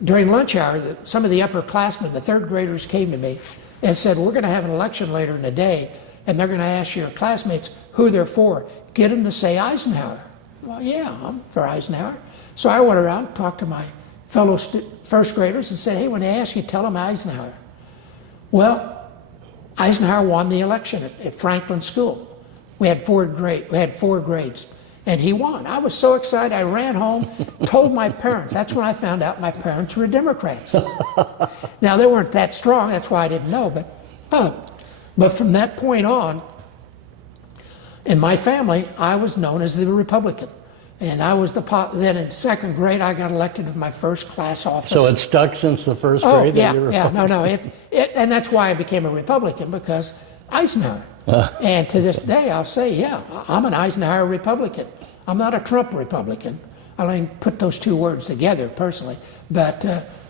during lunch hour, some of the upperclassmen, the 3rd graders, came to me and said, we're going to have an election later in the day, and they're going to ask your classmates who they're for. Get them to say Eisenhower. Well, yeah, I'm for Eisenhower. So I went around, talked to my fellow 1st graders and said, hey, when they ask you, tell them Eisenhower. Well, Eisenhower won the election at Franklin School. We had 4 grades, and he won. I was so excited, I ran home, told my parents. That's when I found out my parents were Democrats. Now, they weren't that strong, that's why I didn't know, but from that point on, in my family, I was known as the Republican. And I was then in 2nd grade, I got elected to my 1st class office. So it's stuck since the 1st grade? And that's why I became a Republican, because Eisenhower. And to this day, I'll say, yeah, I'm an Eisenhower Republican. I'm not a Trump Republican. I don't even put those two words together personally, but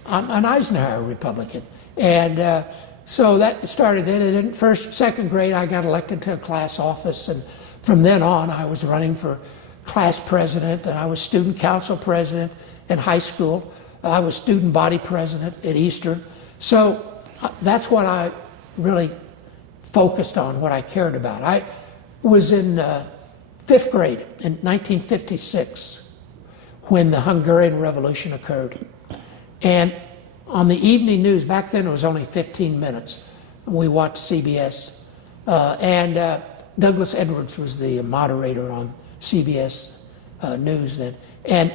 I'm an Eisenhower Republican. And so that started then. And in first, second grade, I got elected to a class office. And from then on, I was running for class president, and I was student council president in high school. I was student body president at Eastern. So that's what I really focused on, what I cared about. I was in fifth grade in 1956 when the Hungarian Revolution occurred. And on the evening news, back then it was only 15 minutes, we watched CBS. And Douglas Edwards was the moderator on CBS News then. And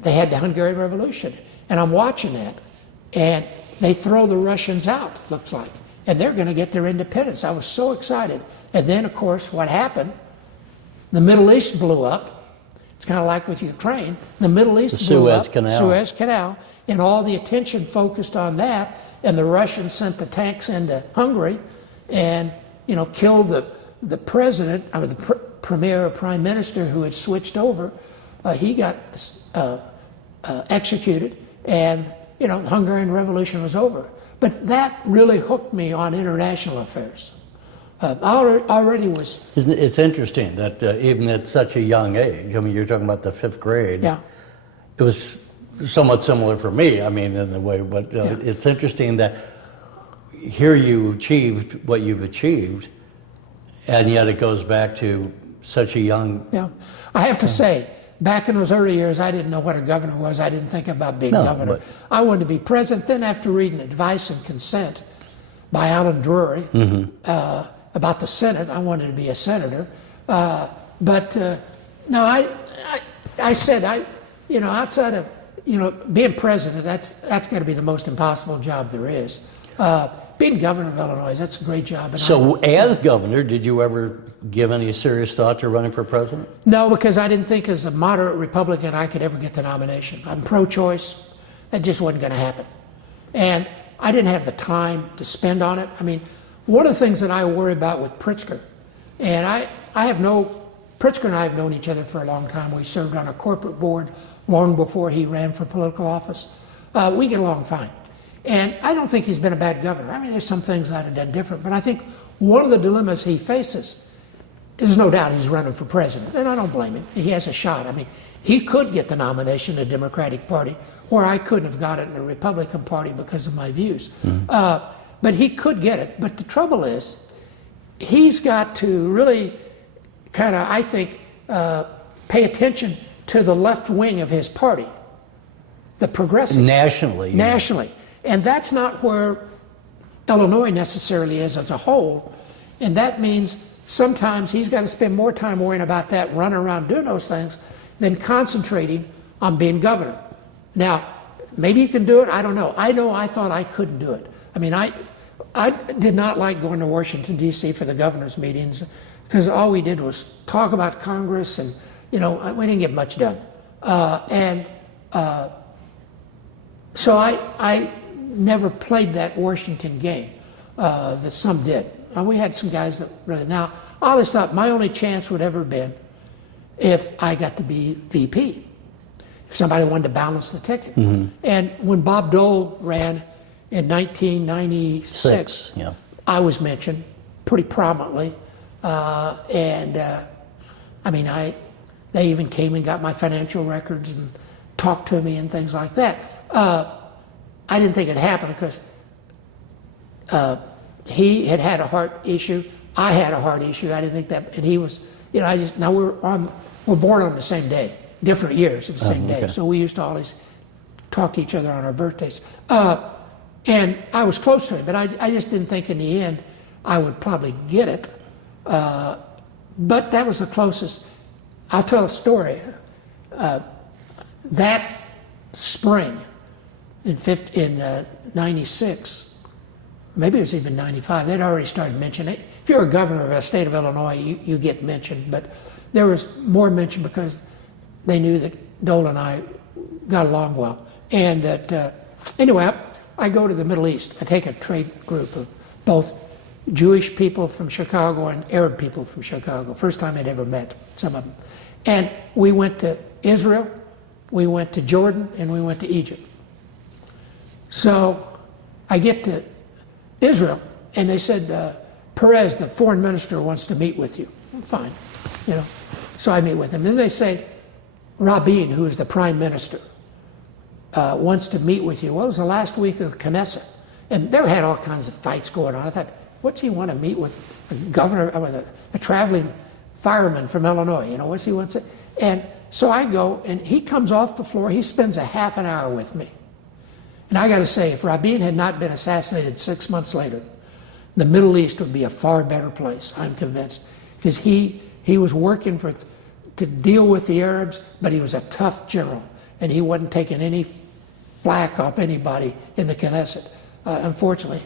they had the Hungarian Revolution. And I'm watching that. And they throw the Russians out, looks like. And they're going to get their independence. I was so excited. And then, of course, what happened? The Middle East blew up. It's kind of like with Ukraine. The Middle East blew up. Suez Canal. And all the attention focused on that. And the Russians sent the tanks into Hungary and, killed the president, the premier or prime minister who had switched over. He got executed. And, the Hungarian Revolution was over. But that really hooked me on international affairs. I already was... It's interesting that even at such a young age, you're talking about the fifth grade. Yeah. It was somewhat similar for me, in the way, but it's interesting that here you achieved what you've achieved, and yet it goes back to such a young... Yeah. I have to say, back in those early years, I didn't know what a governor was. I didn't think about being governor. But I wanted to be president. Then after reading Advice and Consent by Alan Drury about the Senate, I wanted to be a senator. No, I said, outside of, being president, that's got to be the most impossible job there is. Being governor of Illinois, that's a great job. And so as governor, did you ever give any serious thought to running for president? No, because I didn't think as a moderate Republican I could ever get the nomination. I'm pro-choice. That just wasn't going to happen. And I didn't have the time to spend on it. One of the things that I worry about with Pritzker, and Pritzker and I have known each other for a long time. We served on a corporate board long before he ran for political office. We get along fine. And I don't think he's been a bad governor. There's some things I'd have done different, but I think one of the dilemmas he faces, there's no doubt he's running for president, and I don't blame him. He has a shot. He could get the nomination in the Democratic Party, or I couldn't have got it in the Republican Party because of my views. But he could get it. But the trouble is, he's got to really kind of, I think, pay attention to the left wing of his party, the progressives. Nationally. Nationally. And that's not where Illinois necessarily is as a whole. And that means sometimes he's got to spend more time worrying about that, running around doing those things, than concentrating on being governor. Now, maybe he can do it. I don't know. I thought I couldn't do it. I did not like going to Washington, D.C. for the governor's meetings because all we did was talk about Congress and, we didn't get much done. So I never played that Washington game that some did. We had some guys that really... Now, I always thought my only chance would ever have been if I got to be VP, if somebody wanted to balance the ticket. And when Bob Dole ran in 1996, I was mentioned pretty prominently. They even came and got my financial records and talked to me and things like that. I didn't think it happened because he had a heart issue. I had a heart issue. I didn't think that, and he was, now we're born on the same day, different years of the same day. So we used to always talk to each other on our birthdays. And I was close to him, but I just didn't think in the end I would probably get it. But that was the closest. I'll tell a story. That spring in 96, maybe it was even 95, they'd already started mentioning it. If you're a governor of a state of Illinois, you get mentioned, but there was more mention because they knew that Dole and I got along well. And that, anyway, I go to the Middle East. I take a trade group of both Jewish people from Chicago and Arab people from Chicago. First time I'd ever met some of them. And we went to Israel, we went to Jordan, and we went to Egypt. So I get to Israel, and they said, Perez, the foreign minister, wants to meet with you. Fine, you know. So I meet with him. Then they say, Rabin, who is the prime minister, wants to meet with you. Well, it was the last week of the Knesset, and there had all kinds of fights going on. I thought, what's he want to meet with a governor, a traveling fireman from Illinois? You know, what's he want to say? And so I go, and he comes off the floor. He spends a half an hour with me. And I got to say, if Rabin had not been assassinated 6 months later, the Middle East would be a far better place, I'm convinced. Because he was working to deal with the Arabs, but he was a tough general, and he wasn't taking any flack off anybody in the Knesset. Unfortunately,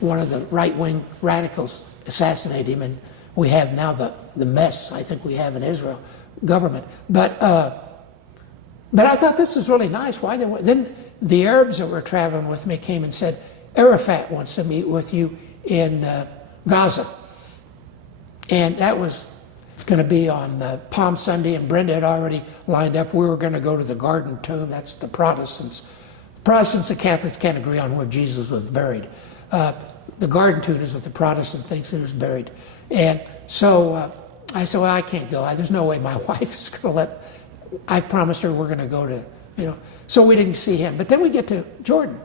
one of the right-wing radicals assassinated him, and we have now the mess I think we have in Israel government. But I thought this is really nice. Why then the Arabs that were traveling with me came and said, Arafat wants to meet with you in Gaza. And that was going to be on Palm Sunday, and Brenda had already lined up. We were going to go to the Garden Tomb. That's the Protestants. Protestants and Catholics can't agree on where Jesus was buried. The Garden Tomb is what the Protestant thinks he was buried. And so I said, well, I can't go. There's no way my wife is going to let, I promised her we're going to go to, you know. So we didn't see him. But then we get to Jordan.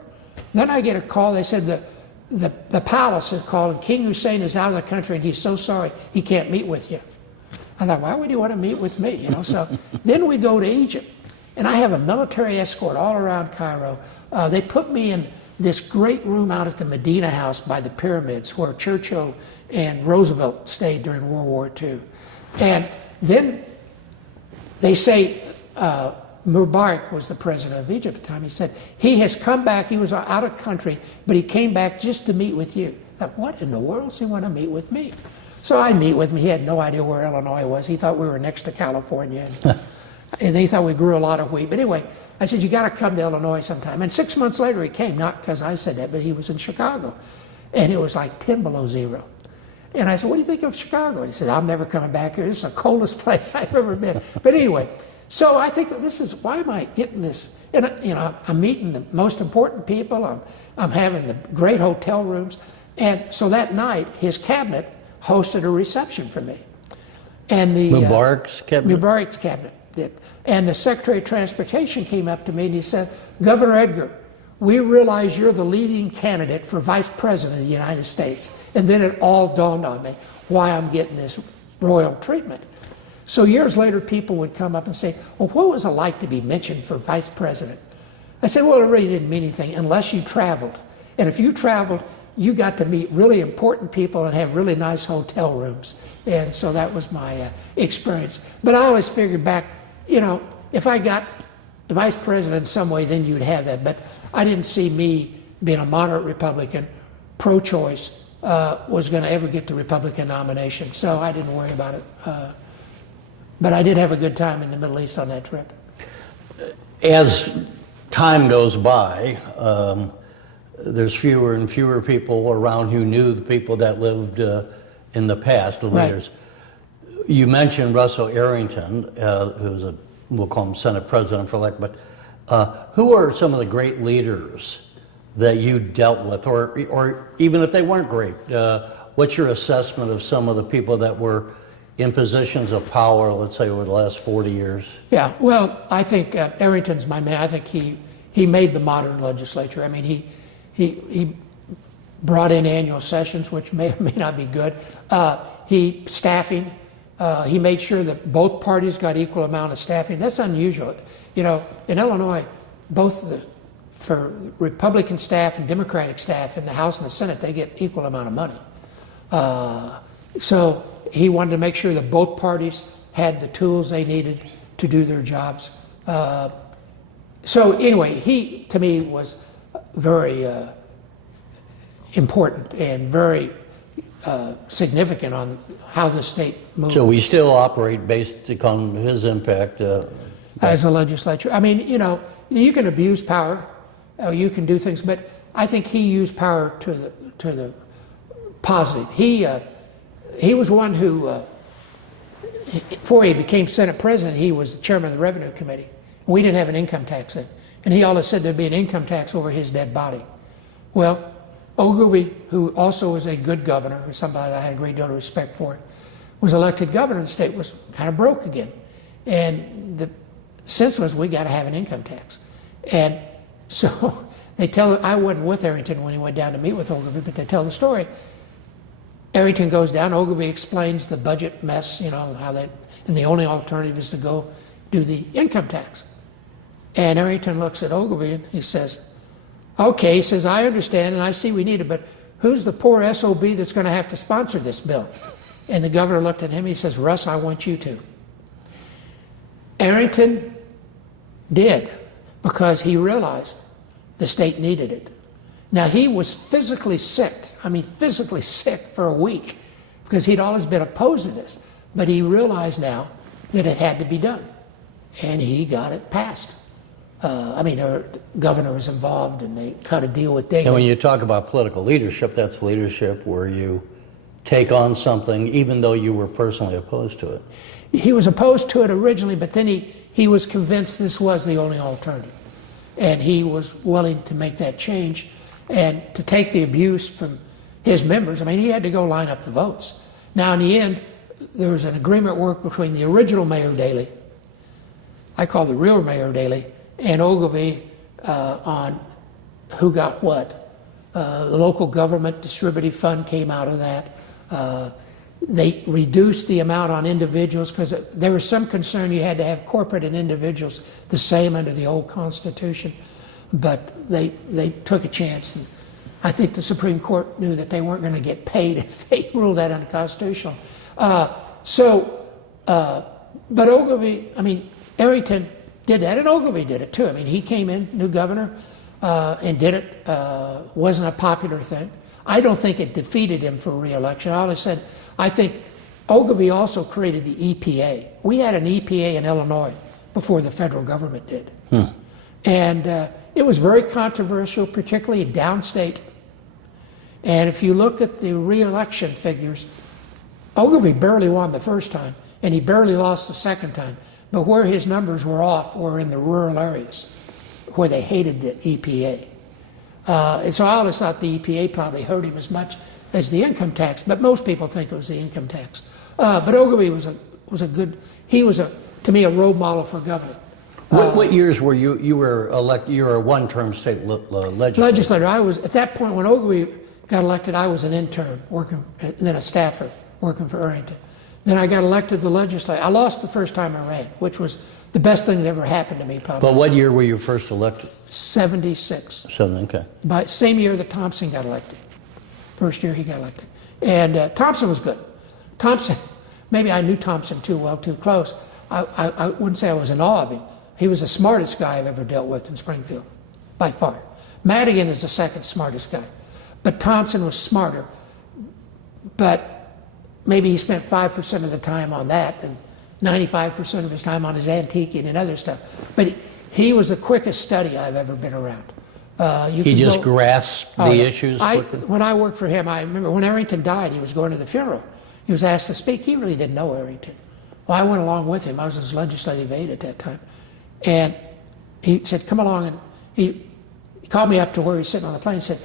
Then I get a call. They said the palace had called, and King Hussein is out of the country, and he's so sorry he can't meet with you. I thought, why would you want to meet with me? You know. So then we go to Egypt, and I have a military escort all around Cairo. They put me in this great room out at the Medina House by the pyramids, where Churchill and Roosevelt stayed during World War II. And then they say Mubarak was the president of Egypt at the time. He said, he has come back, he was out of country, but he came back just to meet with you. Now, what in the world does he want to meet with me? So I meet with him. He had no idea where Illinois was. He thought we were next to California. And he thought we grew a lot of wheat. But anyway, I said, you got to come to Illinois sometime. And 6 months later he came, not because I said that, but he was in Chicago. And it was like 10 below zero. And I said, what do you think of Chicago? And he said, I'm never coming back here. This is the coldest place I've ever been. But anyway, so I think this is, why am I getting this? And, you know, I'm meeting the most important people. I'm having the great hotel rooms. And so that night, his cabinet hosted a reception for me. And the Mubarak's cabinet? Mubarak's cabinet did. And the Secretary of Transportation came up to me and he said, Governor Edgar, we realize you're the leading candidate for Vice President of the United States. And then it all dawned on me why I'm getting this royal treatment. So years later, people would come up and say, well, what was it like to be mentioned for Vice President? I said, well, it really didn't mean anything unless you traveled. And if you traveled, you got to meet really important people and have really nice hotel rooms. And so that was my experience. But I always figured back, you know, if I got the Vice President in some way, then you'd have that. But I didn't see me being a moderate Republican, pro-choice, was going to ever get the Republican nomination. So I didn't worry about it. But I did have a good time in the Middle East on that trip. As time goes by, there's fewer and fewer people around who knew the people that lived in the past, the leaders. Right. You mentioned Russel Arrington, who's we'll call him Senate President-elect, but who are some of the great leaders that you dealt with, or even if they weren't great, what's your assessment of some of the people that were in positions of power, let's say, over the last 40 years? Yeah, well, I think Arrington's my man. I think he made the modern legislature. I mean, he brought in annual sessions, which may or may not be good. Staffing. He made sure that both parties got equal amount of staffing. That's unusual. You know, in Illinois, for Republican staff and Democratic staff in the House and the Senate, they get equal amount of money. So he wanted to make sure that both parties had the tools they needed to do their jobs. So anyway, he, to me, was very important and very significant on how the state moved. So we still operate based on his impact? As a legislature. I mean, you know, you can abuse power, or you can do things, but I think he used power to the positive. He was one who, before he became Senate President, he was the chairman of the Revenue Committee. We didn't have an income tax then. And he always said there'd be an income tax over his dead body. Well, Ogilvy, who also was a good governor, or somebody I had a great deal of respect for, was elected governor. The state was kind of broke again. And the sense was we got to have an income tax. And so they tell, I wasn't with Arrington when he went down to meet with Ogilvy, but they tell the story. Arrington goes down, Ogilvy explains the budget mess, you know, how that, and the only alternative is to go do the income tax. And Arrington looks at Ogilvy and he says, okay, he says, I understand and I see we need it, but who's the poor SOB that's going to have to sponsor this bill? And the governor looked at him, he says, Russ, I want you to. Arrington did, because he realized the state needed it. Now, he was physically sick, I mean physically sick for a week, because he'd always been opposed to this. But he realized now that it had to be done, and he got it passed. The governor was involved, and they cut a deal with Daley. And when you talk about political leadership, that's leadership where you take on something even though you were personally opposed to it. He was opposed to it originally, but then he was convinced this was the only alternative. And he was willing to make that change and to take the abuse from his members. I mean, he had to go line up the votes. Now, in the end, there was an agreement worked between the original Mayor Daley, I call the real Mayor Daley, and Ogilvy on who got what. The local government distributive fund came out of that. They reduced the amount on individuals because there was some concern you had to have corporate and individuals the same under the old Constitution. But they took a chance. And I think the Supreme Court knew that they weren't going to get paid if they ruled that unconstitutional. But Ogilvy, Arrington did that, and Ogilvy did it too. I mean, he came in, new governor, and did it. Wasn't a popular thing. I don't think it defeated him for re-election. I always said, I think Ogilvy also created the EPA. We had an EPA in Illinois before the federal government did. And it was very controversial, particularly downstate. And if you look at the re-election figures, Ogilvy barely won the first time, and he barely lost the second time. But where his numbers were off were in the rural areas, where they hated the EPA. And so I always thought the EPA probably hurt him as much as the income tax, but most people think it was the income tax. But Ogilvy was a good, he was to me a role model for governor. What years were you were elected? You were a one-term state legislator. I was, at that point when Ogilvy got elected, I was an intern working, and then a staffer working for Arrington. Then I got elected to the legislature. I lost the first time I ran, which was the best thing that ever happened to me, probably. But what year were you first elected? 76. Okay. By same year that Thompson got elected. First year he got elected. And Thompson was good. Thompson, maybe I knew Thompson too well, too close. I wouldn't say I was in awe of him. He was the smartest guy I've ever dealt with in Springfield, by far. Madigan is the second smartest guy. But Thompson was smarter. But maybe he spent 5% of the time on that and 95% of his time on his antiquing and other stuff. But he was the quickest study I've ever been around. He just grasped the issues quickly? When I worked for him, I remember when Arrington died, he was going to the funeral. He was asked to speak. He really didn't know Arrington. Well, I went along with him. I was his legislative aide at that time. And he said, come along. And he called me up to where he's sitting on the plane and said,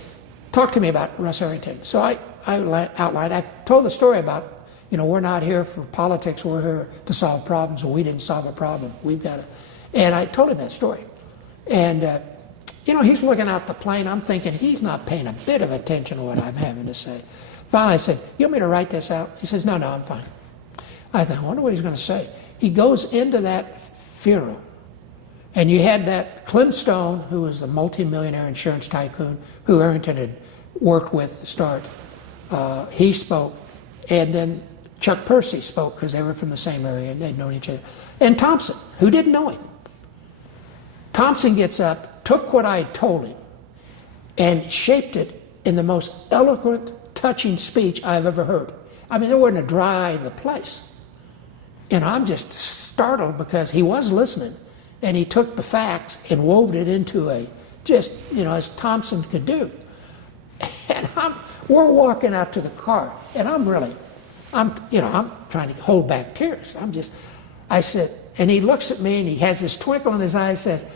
talk to me about Russel Arrington. So I outlined, I told the story about, we're not here for politics, we're here to solve problems, and we didn't solve a problem. We've got to, and I told him that story. And, he's looking out the plane, I'm thinking he's not paying a bit of attention to what I'm having to say. Finally I said, you want me to write this out? He says, no, I'm fine. I thought, I wonder what he's going to say. He goes into that funeral, and you had that Clem Stone, who was the multimillionaire insurance tycoon, who Arrington had worked with to start. He spoke, and then Chuck Percy spoke because they were from the same area and they'd known each other. And Thompson, who didn't know him. Thompson gets up, took what I had told him, and shaped it in the most eloquent, touching speech I've ever heard. There wasn't a dry eye in the place. And I'm just startled because he was listening, and he took the facts and wove it into as Thompson could do. And we're walking out to the car, and I'm trying to hold back tears. I said, And he looks at me and he has this twinkle in his eye and says,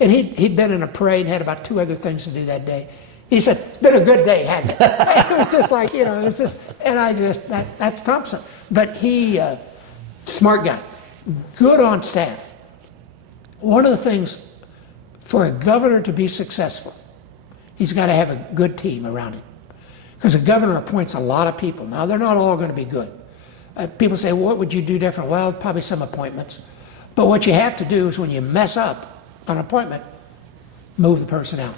and he'd been in a parade and had about 2 other things to do that day. He said, "It's been a good day, hasn't it?" It was just like, it was just, and I just, that's Thompson. But he, smart guy, good on staff. One of the things for a governor to be successful, he's got to have a good team around him. Because a governor appoints a lot of people. Now, they're not all going to be good. People say, well, what would you do different? Well, probably some appointments. But what you have to do is when you mess up an appointment, move the person out.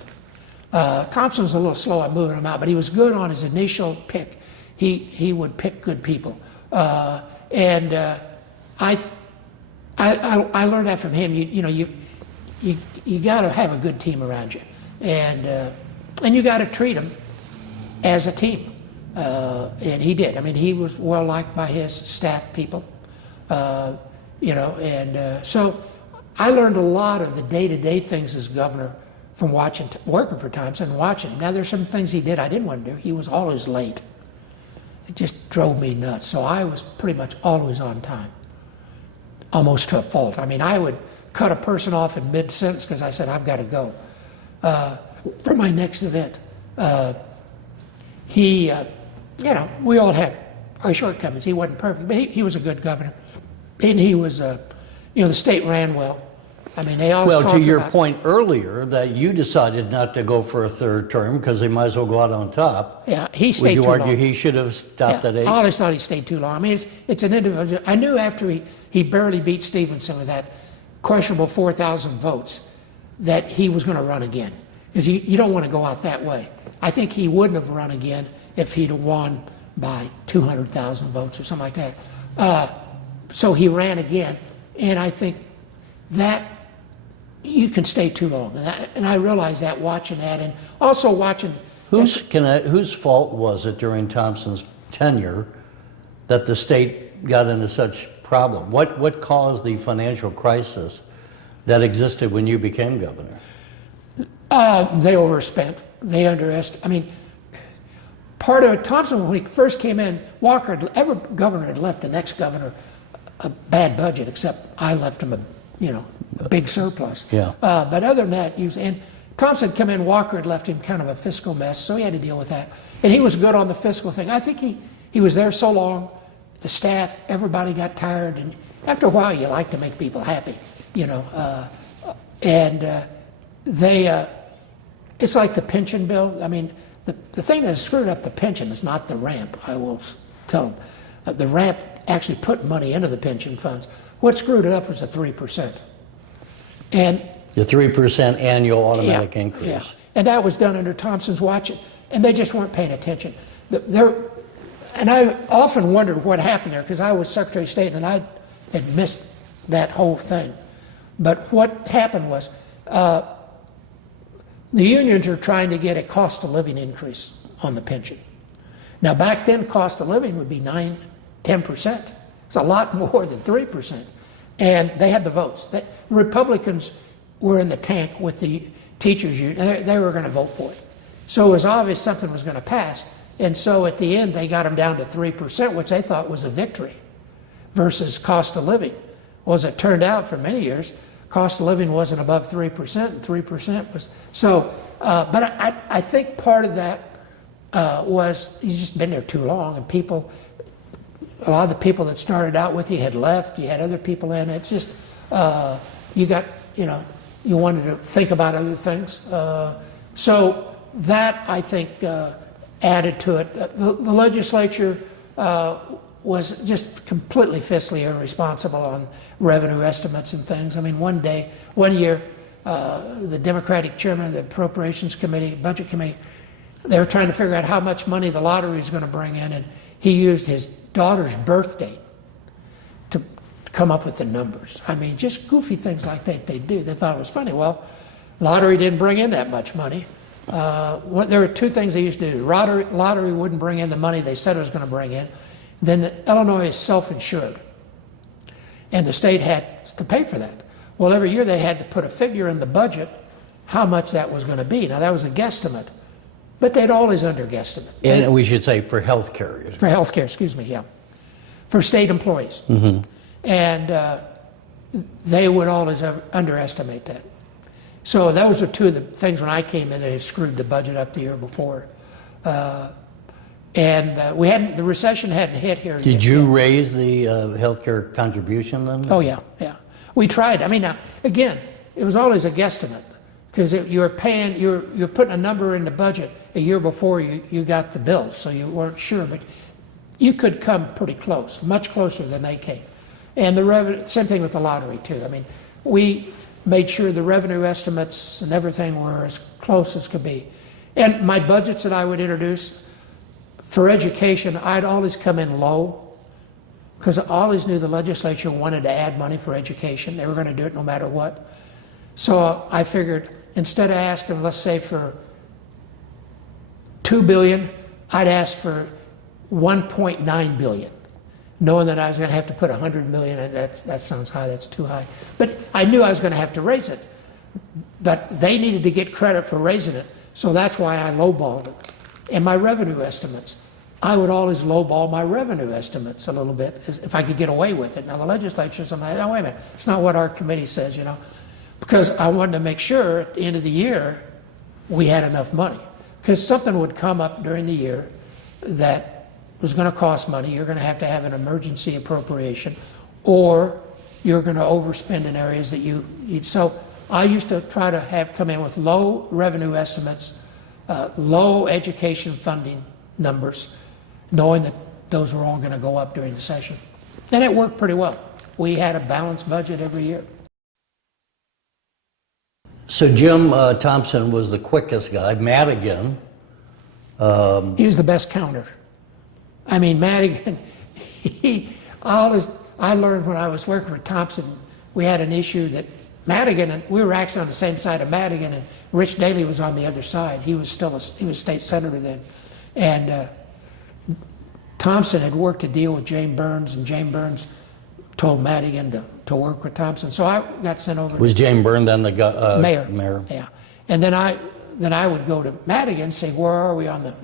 Thompson's a little slow at moving them out, but he was good on his initial pick. He would pick good people. I learned that from him. You got to have a good team around you, and you got to treat them as a team. And he did. I mean, he was well liked by his staff people, so I learned a lot of the day-to-day things as governor from working for Thompson and watching him. Now, there's some things he did I didn't want to do. He was always late. It just drove me nuts. So I was pretty much always on time, almost to a fault. I mean, I would cut a person off in mid-sentence because I said, I've got to go for my next event. We all had our shortcomings. He wasn't perfect, but he was a good governor. And he was, the state ran well. I mean, they always Well, to your point earlier that you decided not to go for a third term because he might as well go out on top. Yeah, he stayed too long. Would you argue he should have stopped at 8? I always thought he stayed too long. I mean, it's an individual. I knew after he barely beat Stevenson with that questionable 4,000 votes that he was going to run again. Because you don't want to go out that way. I think he wouldn't have run again if he'd have won by 200,000 votes or something like that. So he ran again, and I think that you can stay too long. And I realized that watching that, and also watching... Whose fault was it during Thompson's tenure that the state got into such problem? What caused the financial crisis that existed when you became governor? They overspent. They underestimated. I mean, part of it, Thompson, when he first came in, every governor had left the next governor a bad budget, except I left him a big surplus. Yeah. But other than that, and Thompson came in, Walker had left him kind of a fiscal mess, so he had to deal with that. And he was good on the fiscal thing. I think he was there so long, the staff, everybody got tired, and after a while, you like to make people happy, it's like the pension bill. I mean, the thing that screwed up the pension is not the ramp, I will tell them. The ramp actually put money into the pension funds. What screwed it up was the 3%. And the 3% annual automatic increase. Yeah, and that was done under Thompson's watch, and they just weren't paying attention. And I often wondered what happened there, because I was Secretary of State and I had missed that whole thing. But what happened was the unions are trying to get a cost of living increase on the pension. Now, back then, cost of living would be 9-10%. It's a lot more than 3%. And they had the votes. The Republicans were in the tank with the teachers union. They were going to vote for it. So it was obvious something was going to pass. And so at the end, they got them down to 3%, which they thought was a victory, versus cost of living. Well, as it turned out, for many years, cost of living wasn't above 3%, and 3% was. So, but I think part of that was you've just been there too long, and a lot of the people that started out with you had left. You had other people in. It's just you wanted to think about other things. So that, I think, added to it. The legislature was just completely fiscally irresponsible on revenue estimates and things. I mean, one year, the Democratic chairman of the Appropriations Committee, Budget Committee, they were trying to figure out how much money the lottery is going to bring in, and he used his daughter's birth date to come up with the numbers. I mean, just goofy things like that they do. They thought it was funny. Well, lottery didn't bring in that much money. There were two things they used to do. Lottery wouldn't bring in the money they said it was going to bring in. Then Illinois is self-insured, and the state had to pay for that. Well, every year they had to put a figure in the budget how much that was going to be. Now, that was a guesstimate, but they'd always under-guesstimate. And we should say for health care. For health care, excuse me, yeah. For state employees. Mm-hmm. And they would always underestimate that. So those are two of the things when I came in that had screwed the budget up the year before. The recession hadn't hit here yet. Did you raise the healthcare contribution then? Oh, yeah. We tried. I mean, now, again, it was always a guesstimate because you're putting a number in the budget a year before you got the bills, so you weren't sure, but you could come pretty close, much closer than they came. And the revenue, same thing with the lottery too. I mean, we made sure the revenue estimates and everything were as close as could be. And my budgets that I would introduce for education, I'd always come in low because I always knew the legislature wanted to add money for education. They were going to do it no matter what. So I figured instead of asking, let's say for $2 billion, I'd ask for $1.9 billion, knowing that I was going to have to put $100 million, and that sounds high, that's too high. But I knew I was going to have to raise it. But they needed to get credit for raising it, so that's why I lowballed it. And my revenue estimates, I would always lowball my revenue estimates a little bit if I could get away with it. Now the legislature said, oh, wait a minute, it's not what our committee says, because I wanted to make sure at the end of the year we had enough money. Because something would come up during the year that was going to cost money. You're going to have an emergency appropriation, or you're going to overspend in areas that you need. So I used to try to come in with low revenue estimates, low education funding numbers, knowing that those were all going to go up during the session. And it worked pretty well. We had a balanced budget every year. So Jim Thompson was the quickest guy. Madigan. He was the best counter. I mean, Madigan, I learned when I was working with Thompson, we had an issue that Madigan, and we were actually on the same side of Madigan, and Rich Daley was on the other side. He was state senator then. And Thompson had worked a deal with James Burns, and James Burns told Madigan to work with Thompson. So I got sent over. Was James Burns then the mayor? Mayor. Yeah. And then I would go to Madigan and say, where are we on the,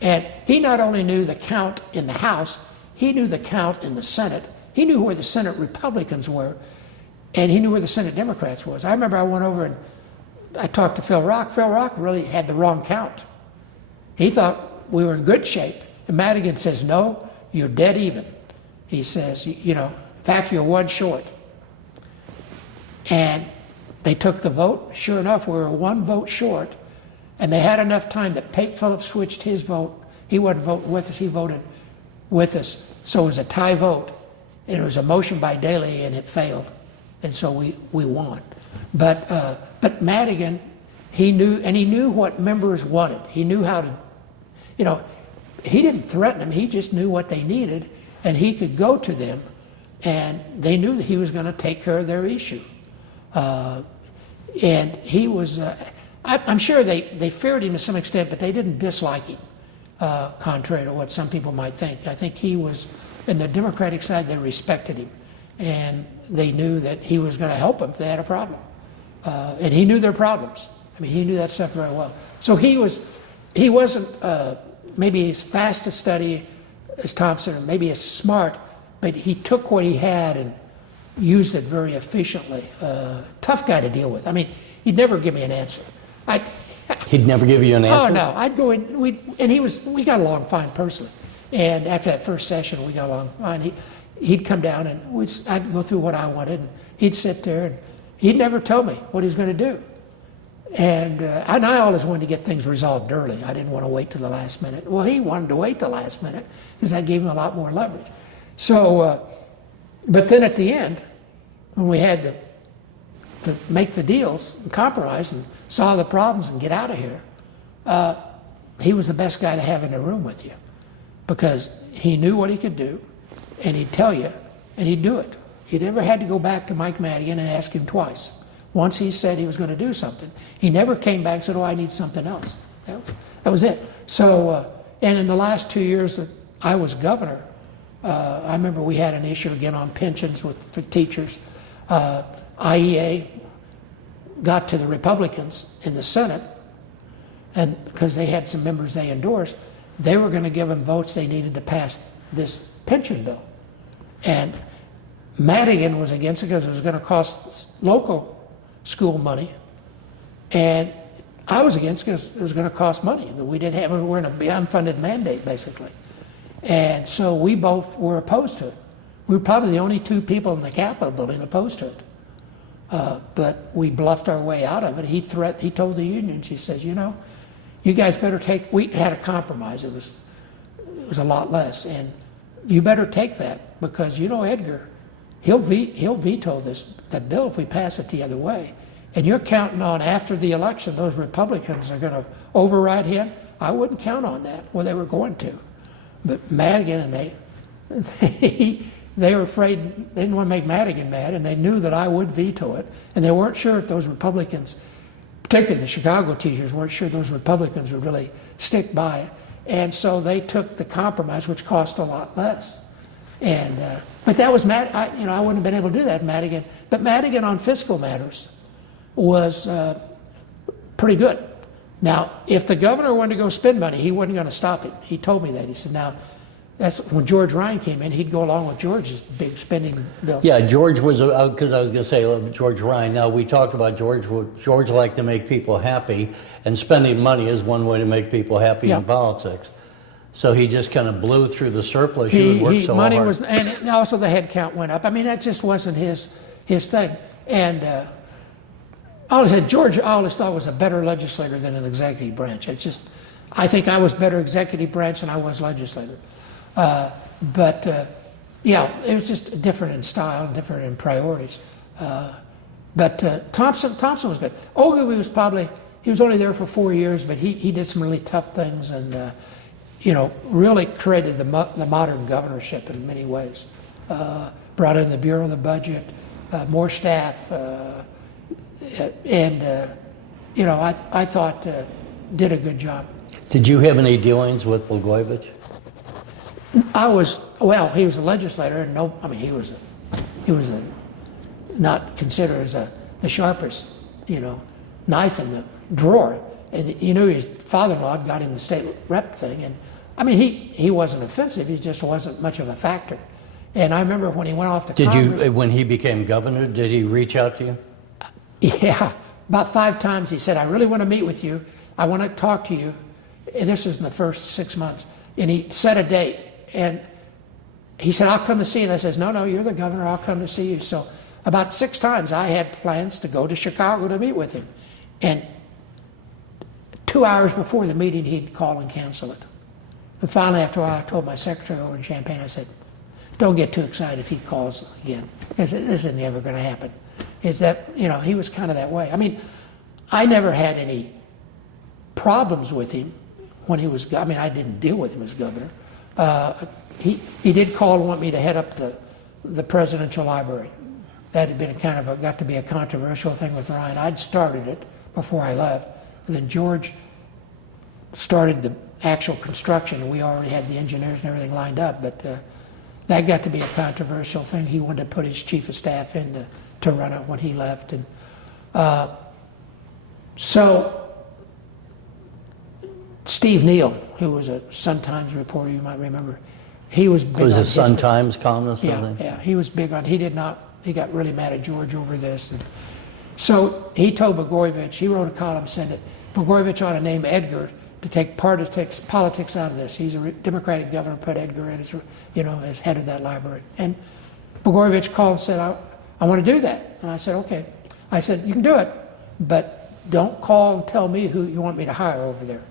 And he not only knew the count in the House, he knew the count in the Senate. He knew where the Senate Republicans were, and he knew where the Senate Democrats was. I remember I went over and I talked to Phil Rock. Phil Rock really had the wrong count. He thought we were in good shape. And Madigan says, no, you're dead even. He says, in fact, you're one short. And they took the vote. Sure enough, we were one vote short. And they had enough time that Pate Phillips switched his vote. He wasn't voting with us, he voted with us. So it was a tie vote. And it was a motion by Daley, and it failed. And so we won. But Madigan, he knew what members wanted. He knew how to, he didn't threaten them. He just knew what they needed, and he could go to them, and they knew that he was going to take care of their issue. And he was, I'm sure they feared him to some extent, but they didn't dislike him, contrary to what some people might think. I think he was, in the Democratic side, they respected him, and they knew that he was going to help them if they had a problem. And he knew their problems. I mean, he knew that stuff very well. So he wasn't maybe as fast to study as Thompson, or maybe as smart, but he took what he had and used it very efficiently. Tough guy to deal with. I mean, he'd never give me an answer. He'd never give you an answer? Oh, no. I'd go in, we got along fine personally. And after that first session, we got along fine. He'd come down, and I'd go through what I wanted, and he'd sit there, and he'd never tell me what he was going to do. And I always wanted to get things resolved early. I didn't want to wait till the last minute. Well, he wanted to wait the last minute because that gave him a lot more leverage. So, but then at the end, when we had to make the deals and compromise and solve the problems and get out of here, he was the best guy to have in the room with you because he knew what he could do, and he'd tell you, and he'd do it. You never had to go back to Mike Madigan and ask him twice. Once he said he was going to do something, he never came back and said, oh, I need something else. That was it. So, and in the last 2 years that I was governor, I remember we had an issue again on pensions for teachers. IEA got to the Republicans in the Senate, and because they had some members they endorsed, they were going to give them votes they needed to pass this pension bill. And Madigan was against it because it was going to cost local school money, and I was against it because it was going to cost money. We didn't have, we were in an unfunded mandate, basically. And so we both were opposed to it. We were probably the only two people in the Capitol building opposed to it. But we bluffed our way out of it. He told the unions, he says, you know, you guys better take, we had a compromise. It was a lot less. And you better take that because, you know, Edgar, he'll veto that bill if we pass it the other way. And you're counting on after the election, those Republicans are going to override him. I wouldn't count on that. Well, they were going to. But Madigan and they were afraid, they didn't want to make Madigan mad, and they knew that I would veto it. And they weren't sure if those Republicans, particularly the Chicago teachers, weren't sure those Republicans would really stick by it. And so they took the compromise, which cost a lot less. And but that was I wouldn't have been able to do that in Madigan. But Madigan on fiscal matters was pretty good. Now, if the governor wanted to go spend money, he wasn't going to stop it. He told me that. He said, now, that's when George Ryan came in, he'd go along with George's big spending bill. Yeah, George was, because I was going to say George Ryan. Now, we talked about George. George liked to make people happy, and spending money is one way to make people happy in politics. So he just kind of blew through the surplus. You would work so money hard. was, and also the head count went up. I mean, that just wasn't his thing. And I always said George, I always thought was a better legislator than an executive branch. It's just, I think I was better executive branch than I was legislator. Yeah, it was just different in style and different in priorities. Thompson was good. Ogilvy was probably, he was only there for 4 years, but he did some really tough things and, you know, really created the modern governorship in many ways. Brought in the Bureau of the Budget, more staff, you know, I thought did a good job. Did you have any dealings with Blagojevich? Well, he was a legislator, and I mean, he was not considered as the sharpest, you know, knife in the drawer. And you knew his father-in-law got him the state rep thing, and I mean, he wasn't offensive. He just wasn't much of a factor. And I remember when he went off to Congress. When he became governor, did he reach out to you? Yeah, about 5 times he said, I really want to meet with you. I want to talk to you. And this was in the first 6 months. And he set a date. And he said, I'll come to see you. And I says, no, you're the governor. I'll come to see you. So about 6 times I had plans to go to Chicago to meet with him. And 2 hours before the meeting, he'd call and cancel it. But finally, after a while, I told my secretary over in Champaign, I said, don't get too excited if he calls again. Because this isn't ever going to happen. Is that, you know, he was kind of that way. I mean, I never had any problems with him when he was, I mean, I didn't deal with him as governor. He did call and want me to head up the presidential library. That had been got to be a controversial thing with Ryan. I'd started it before I left. And then George started the actual construction, and we already had the engineers and everything lined up, but that got to be a controversial thing. He wanted to put his chief of staff in to run it when he left. And so Steve Neal, who was a Sun-Times reporter, you might remember, he was big on Was a history. Sun-Times columnist? Yeah, he was big on, he got really mad at George over this. And so he told Blagojevich, he wrote a column saying that Blagojevich ought to name Edgar to take politics out of this. He's a Democratic governor, put Edgar in as, you know, as head of that library. And Blagojevich called and said, I want to do that. And I said, okay. I said, you can do it, but don't call and tell me who you want me to hire over there.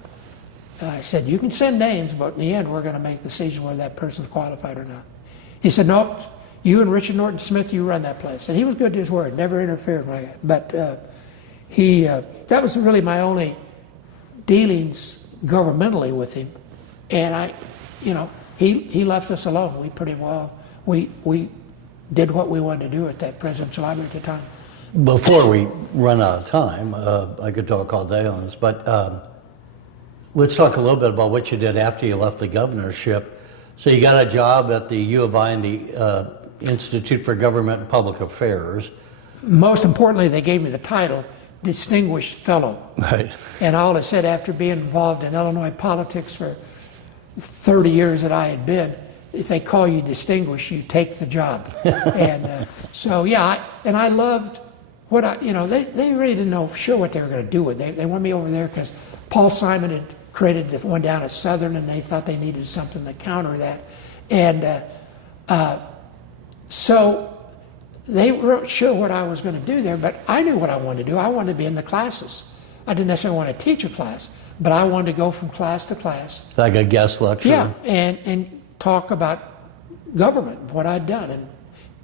I said, you can send names, but in the end, we're going to make a decision whether that person's qualified or not. He said, nope, you and Richard Norton Smith, you run that place. And he was good to his word, never interfered. But that was really my only dealings governmentally with him. And he left us alone. We pretty well, we did what we wanted to do at that presidential library at the time. Before we run out of time, I could talk all day on this, but let's talk a little bit about what you did after you left the governorship. So you got a job at the U of I in the Institute for Government and Public Affairs. Most importantly, they gave me the title, Distinguished Fellow. Right. And all I said, after being involved in Illinois politics for 30 years that I had been, if they call you distinguished, you take the job. And so, yeah, I loved what they really didn't know sure what they were going to do with it. They wanted me over there because Paul Simon had created the one down at Southern, and they thought they needed something to counter that. And so they weren't sure what I was going to do there, but I knew what I wanted to do. I wanted to be in the classes. I didn't necessarily want to teach a class, but I wanted to go from class to class. Like a guest lecturer? Yeah, and talk about government, what I'd done, and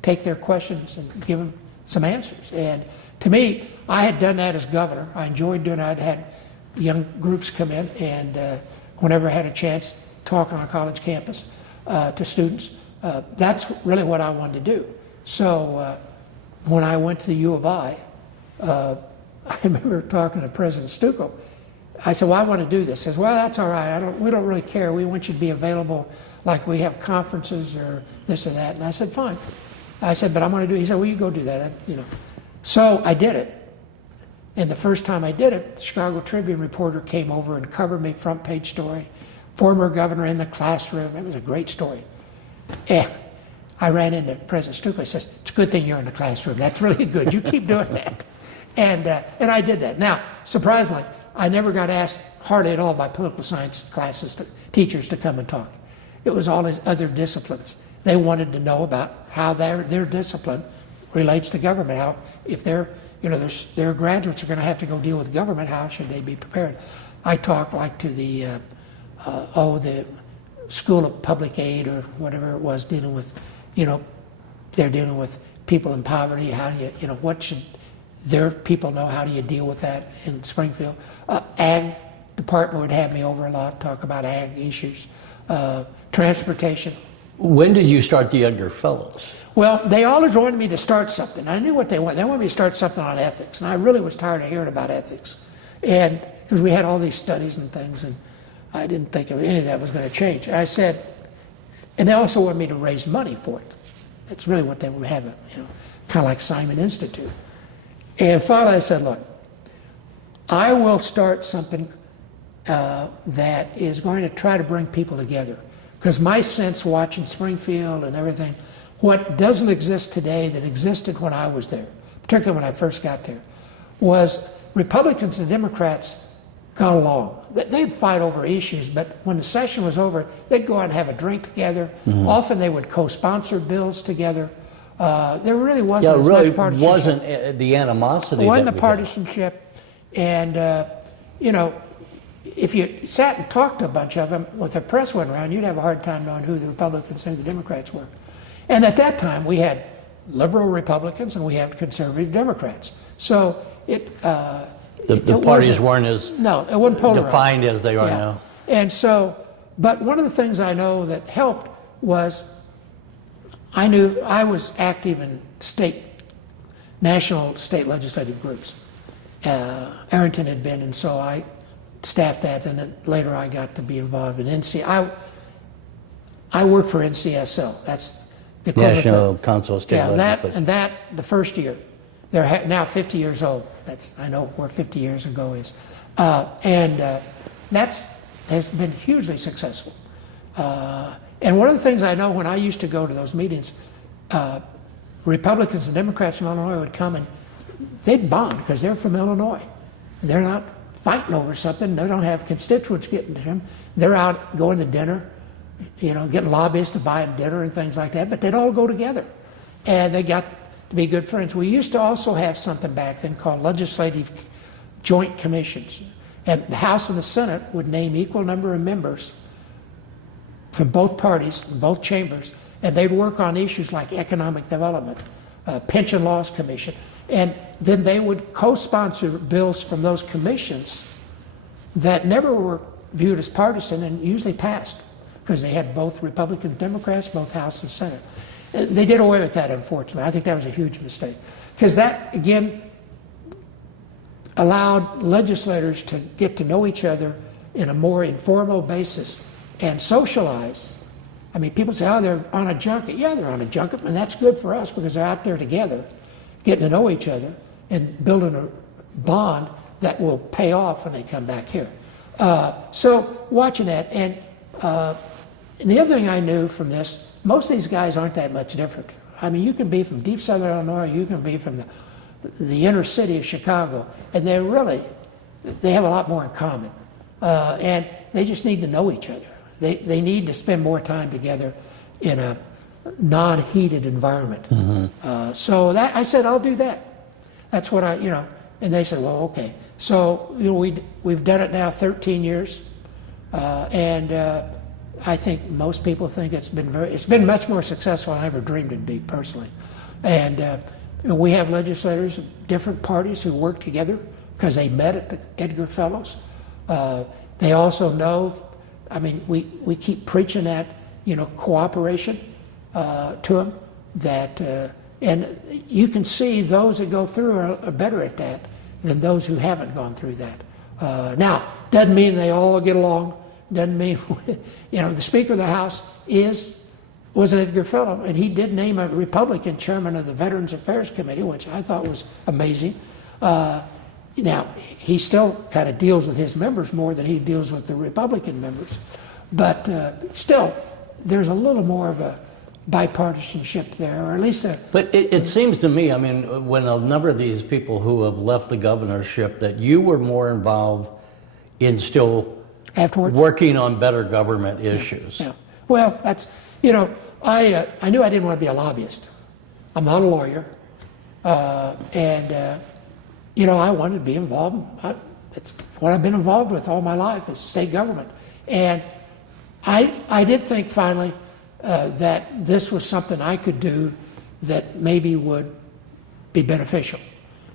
take their questions and give them some answers. And to me, I had done that as governor. I enjoyed doing it. I'd had young groups come in, and whenever I had a chance, talk on a college campus to students. That's really what I wanted to do. So when I went to the U of I remember talking to President Stucco. I said, well, I want to do this. He says, well, that's all right. We don't really care. We want you to be available like we have conferences or this or that. And I said, fine. I said, but I'm going to do it. He said, well, you go do that. So I did it. And the first time I did it, the Chicago Tribune reporter came over and covered me, front page story. Former governor in the classroom. It was a great story. And I ran into President Stucco. He says, it's a good thing you're in the classroom. That's really good. You keep doing that. And I did that. Now, surprisingly, I never got asked hardly at all by political science teachers to come and talk. It was all these other disciplines. They wanted to know about how their discipline relates to government. How, if their graduates are going to have to go deal with government, how should they be prepared? I talked like to the School of Public Aid or whatever it was, dealing with, they're dealing with people in poverty. How do you, what should their people know? How do you deal with that in Springfield? Ag department would have me over a lot, talk about ag issues. Transportation. When did you start the Edgar Fellows? Well, they always wanted me to start something. I knew what they wanted. They wanted me to start something on ethics, and I really was tired of hearing about ethics. And because we had all these studies and things, and I didn't think any of that was going to change. And I said, and they also wanted me to raise money for it. That's really what they would have, kind of like Simon Institute. And finally I said, look, I will start something that is going to try to bring people together. Because my sense watching Springfield and everything, what doesn't exist today that existed when I was there, particularly when I first got there, was Republicans and Democrats got along. They'd fight over issues, but when the session was over, they'd go out and have a drink together. Mm-hmm. Often they would co-sponsor bills together. There really wasn't as much partisanship. Wasn't the animosity. It wasn't the partisanship. And, if you sat and talked to a bunch of them, if the press went around, you'd have a hard time knowing who the Republicans and who the Democrats were. And at that time, we had liberal Republicans and we had conservative Democrats. So the parties weren't as it wasn't polarized. defined as they are now. And so, but one of the things I know that helped was I knew I was active in national state legislative groups. Arrington had been, and so I staffed that, and then later I got to be involved in NC. I worked for NCSL. That's the National Council of State Legislatures. And that the first year, they're now 50 years old. I know where 50 years ago is, and that has been hugely successful. And one of the things I know when I used to go to those meetings, Republicans and Democrats from Illinois would come and they'd bond because they're from Illinois. They're not fighting over something. They don't have constituents getting to them. They're out going to dinner, getting lobbyists to buy them dinner and things like that, but they'd all go together. And they got to be good friends. We used to also have something back then called legislative joint commissions. And the House and the Senate would name equal number of members from both parties, both chambers, and they'd work on issues like economic development, pension laws commission, and then they would co-sponsor bills from those commissions that never were viewed as partisan and usually passed because they had both Republicans and Democrats, both House and Senate. They did away with that, unfortunately. I think that was a huge mistake because that, again, allowed legislators to get to know each other in a more informal basis and socialize. I mean, people say, oh, they're on a junket. Yeah, they're on a junket, and that's good for us because they're out there together, getting to know each other and building a bond that will pay off when they come back here. So watching that, and And the other thing I knew from this, most of these guys aren't that much different. I mean, you can be from deep southern Illinois, you can be from the inner city of Chicago, and they have a lot more in common. And they just need to know each other. They need to spend more time together in a non-heated environment. So that I said, I'll do that. That's what and they said, well, okay. So we've done it now 13 years, and I think most people think it's been much more successful than I ever dreamed it'd be personally. And we have legislators of different parties who work together because they met at the Edgar Fellows. They also know, I mean, we keep preaching that, cooperation to them, that, and you can see those that go through are better at that than those who haven't gone through that. Now, doesn't mean they all get along, doesn't mean, the Speaker of the House was an Edgar Fellow, and he did name a Republican chairman of the Veterans Affairs Committee, which I thought was amazing. Now, he still kind of deals with his members more than he deals with the Republican members. But still, there's a little more of a bipartisanship there, or at least a... But it seems to me, I mean, when a number of these people who have left the governorship, that you were more involved in still afterwards working on better government issues. Yeah. Well, that's, I knew I didn't want to be a lobbyist. I'm not a lawyer. I wanted to be involved. It's what I've been involved with all my life is state government. And I did think finally that this was something I could do that maybe would be beneficial.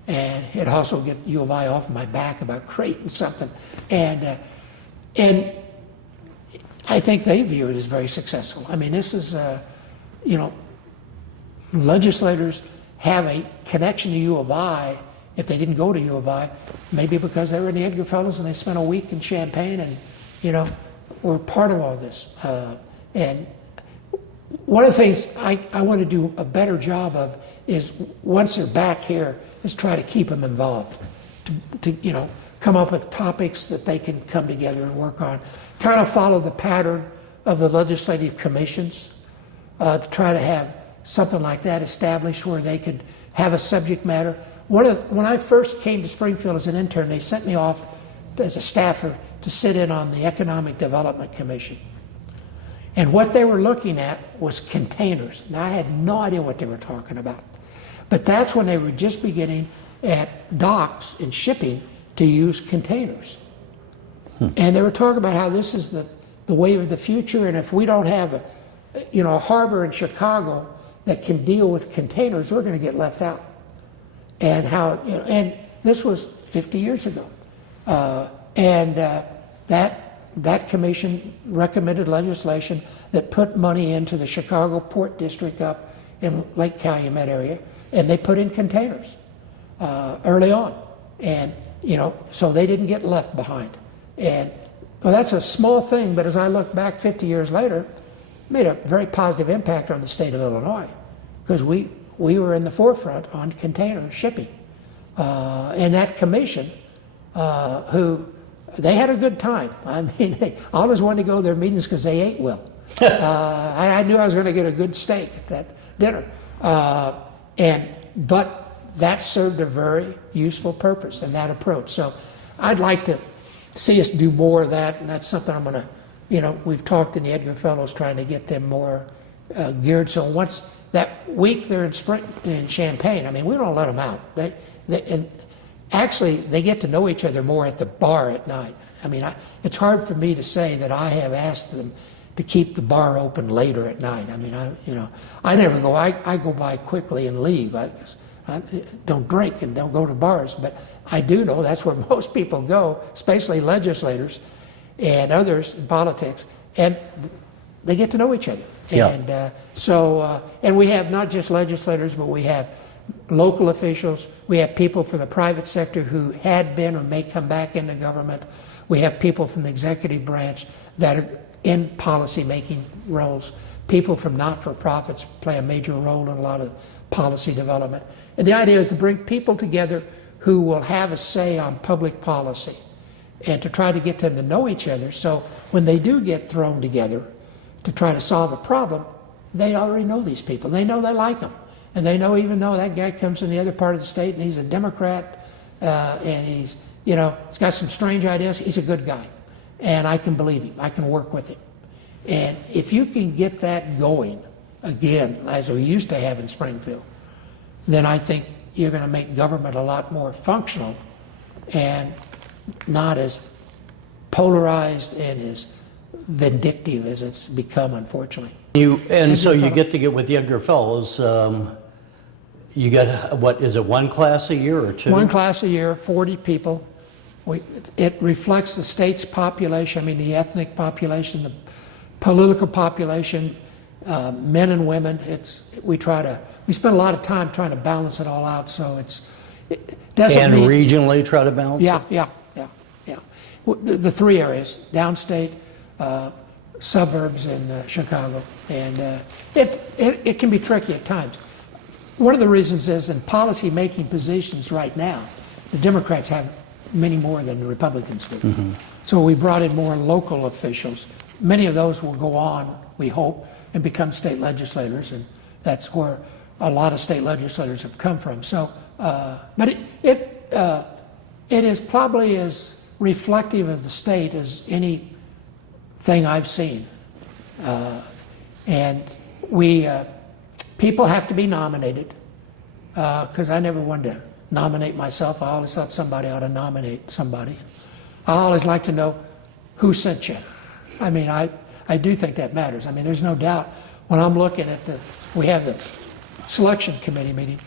And it'd also get U of I off my back about creating something. And I think they view it as very successful. I mean, this is, legislators have a connection to U of I if they didn't go to U of I, maybe because they were in the Edgar Fellows and they spent a week in Champaign and, were part of all this. And one of the things I want to do a better job of is, once they're back here, is try to keep them involved, to come up with topics that they can come together and work on, kind of follow the pattern of the legislative commissions, to try to have something like that established where they could have a subject matter. When I first came to Springfield as an intern, they sent me off as a staffer to sit in on the Economic Development Commission. And what they were looking at was containers. Now, I had no idea what they were talking about. But that's when they were just beginning at docks and shipping to use containers. And they were talking about how this is the way of the future, and if we don't have a harbor in Chicago that can deal with containers, we're going to get left out. And how, and this was 50 years ago. That commission recommended legislation that put money into the Chicago Port District up in Lake Calumet area, and they put in containers early on. And, so they didn't get left behind. And well, that's a small thing, but as I look back 50 years later, it made a very positive impact on the state of Illinois, because we were in the forefront on container shipping. And that commission, they had a good time. I mean, I always wanted to go to their meetings because they ate well. I knew I was going to get a good steak at that dinner. But that served a very useful purpose in that approach. So I'd like to see us do more of that, and that's something I'm going to, we've talked in the Edgar Fellows trying to get them more geared. So once that week they're in Champaign, I mean, we don't let them out. And actually, they get to know each other more at the bar at night. I mean, it's hard for me to say that I have asked them to keep the bar open later at night. I mean, I never go. I go by quickly and leave. I don't drink and don't go to bars, but I do know that's where most people go, especially legislators and others in politics, and they get to know each other. Yeah. And and we have not just legislators, but we have local officials. We have people from the private sector who had been or may come back into government. We have people from the executive branch that are in policy-making roles. People from not-for-profits play a major role in a lot of policy development. And the idea is to bring people together who will have a say on public policy and to try to get them to know each other, so when they do get thrown together to try to solve a problem, they already know these people. They know they like them. And they know, even though that guy comes from the other part of the state and he's a Democrat and he's, you know, he's got some strange ideas, he's a good guy. And I can believe him. I can work with him. And if you can get that going again, as we used to have in Springfield, then I think you're going to make government a lot more functional and not as polarized and as vindictive as it's become, unfortunately. So you get to get with the Edgar Fellows. You get, what is it, one class a year or two? One class a year, 40 people. It reflects the state's population, I mean the ethnic population, the political population, men and women. We spend a lot of time trying to balance it all out, so it doesn't mean... And regionally try to balance it? Yeah. The three areas, downstate, suburbs, and Chicago. And it can be tricky at times. One of the reasons is in policy-making positions right now, the Democrats have many more than the Republicans do. Mm-hmm. So we brought in more local officials. Many of those will go on, we hope, and become state legislators, and that's where a lot of state legislators have come from. So, but it is probably as reflective of the state as anything I've seen. And people have to be nominated, because I never wanted to nominate myself. I always thought somebody ought to nominate somebody. I always like to know who sent you. I mean, I do think that matters. I mean, there's no doubt when I'm looking at we have the selection committee meeting,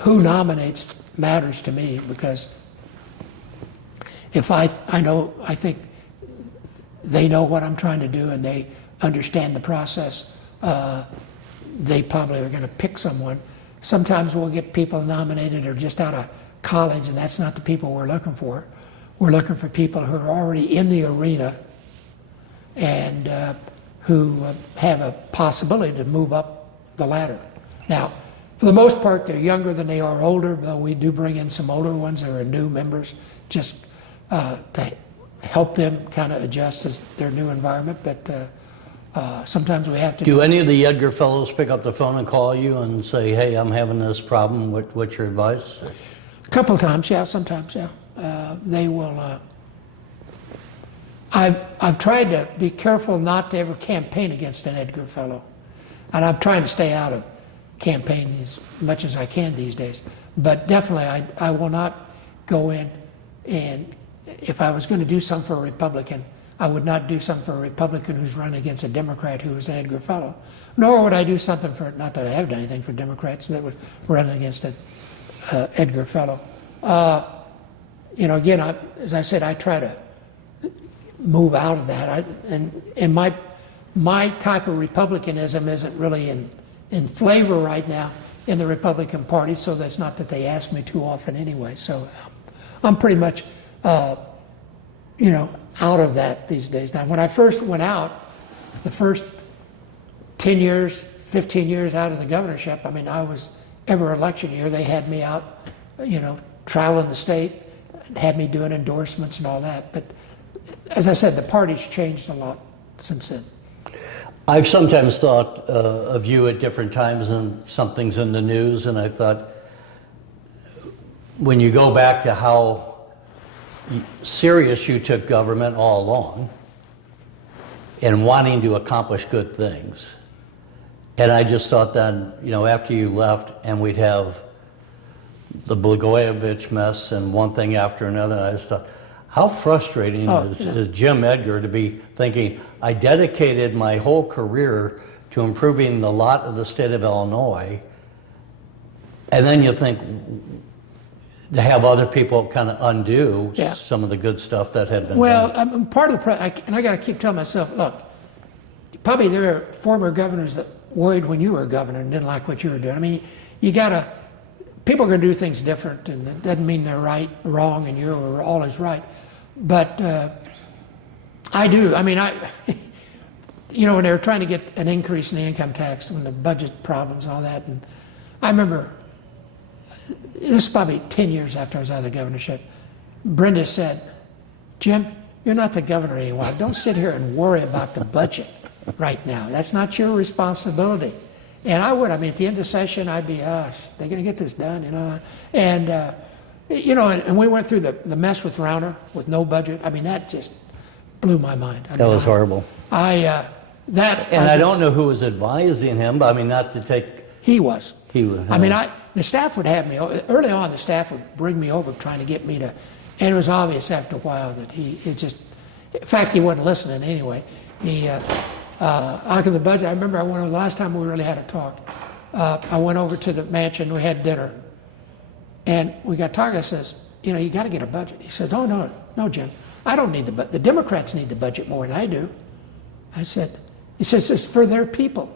who nominates matters to me, because if I think they know what I'm trying to do and they understand the process, they probably are going to pick someone. Sometimes we'll get people nominated who are just out of college, and that's not the people we're looking for. We're looking for people who are already in the arena and who have a possibility to move up the ladder. Now, for the most part, they're younger than they are older, though we do bring in some older ones that are new members just to help them kind of adjust to their new environment. But sometimes we have to. Do any of the Edgar Fellows pick up the phone and call you and say, hey, I'm having this problem, what's your advice? A couple of times, yeah, sometimes, yeah. They will. I've tried to be careful not to ever campaign against an Edgar Fellow. And I'm trying to stay out of campaigning as much as I can these days. But definitely, I will not go in, and if I was going to do something for a Republican, I would not do something for a Republican who's running against a Democrat who is an Edgar Fellow. Nor would I do something for, not that I have done anything for Democrats that was running against an Edgar Fellow. You know, again, as I said, I try to move out of that. And my type of Republicanism isn't really in flavor right now in the Republican Party, so that's not that they ask me too often anyway. So I'm pretty much, you know, out of that these days. Now, when I first went out, the first 10 years, 15 years out of the governorship, I mean, I was, every election year, they had me out, you know, traveling the state, had me doing endorsements and all that. But as I said, the party's changed a lot since then. I've sometimes thought of you at different times, and something's in the news, and I thought, when you go back to how serious you took government all along and wanting to accomplish good things, and I just thought then, you know, after you left and we'd have the Blagojevich mess and one thing after another, I just thought, how frustrating is Jim Edgar to be thinking, I dedicated my whole career to improving the lot of the state of Illinois, and then you think to have other people kind of undo some of the good stuff that had been done. Well, part of the and I got to keep telling myself, look, probably there are former governors that worried when you were a governor and didn't like what you were doing. I mean, you got to, people are going to do things different, and it doesn't mean they're right, wrong, and you're always right. But I do. I mean, you know, when they were trying to get an increase in the income tax and the budget problems and all that, and I remember, this is probably 10 years after I was out of the governorship, Brenda said, Jim, you're not the governor anymore. Don't sit here and worry about the budget. right now. That's not your responsibility. And I would. I mean, at the end of session, I'd be, they're going to get this done, you know. And, and we went through the mess with Rauner with no budget. I mean, that just blew my mind. That was horrible. I don't know who was advising him, but I mean, not to take... He was. He was. I mean, the staff would have me, early on, the staff would bring me over trying to get me to, and it was obvious after a while that in fact, he wasn't listening anyway. After the budget, I remember I went over, the last time we really had a talk, I went over to the mansion, we had dinner, and we got talking. I says, you got to get a budget. He said, no, Jim, I don't need the budget. The Democrats need the budget more than I do. I said, he says, it's for their people.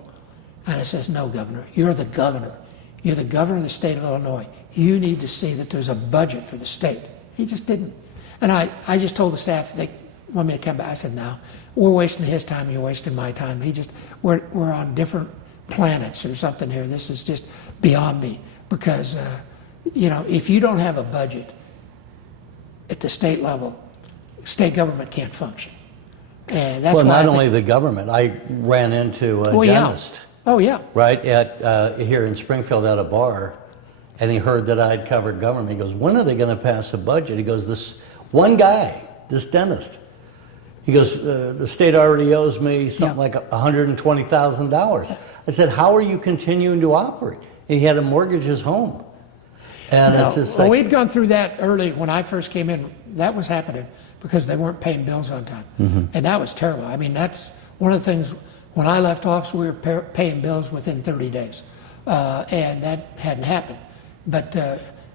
And I says, no, Governor, you're the governor. You're the governor of the state of Illinois. You need to see that there's a budget for the state. He just didn't. And I just told the staff, they want me to come back. I said, no, we're wasting his time, you're wasting my time. We're on different planets or something here. This is just beyond me. Because, if you don't have a budget at the state level, state government can't function. And that's well, why not only the government. I ran into a dentist. Yeah. Oh, yeah. Right, here in Springfield at a bar, and he heard that I'd covered government. He goes, when are they going to pass a budget? He goes, this one guy, this dentist, he goes, the state already owes me something like $120,000. I said, how are you continuing to operate? And he had to mortgage his home. And it's just like, we'd gone through that early when I first came in. That was happening because they weren't paying bills on time. Mm-hmm. And that was terrible. I mean, that's one of the things. When I left office, we were paying bills within 30 days, and that hadn't happened. But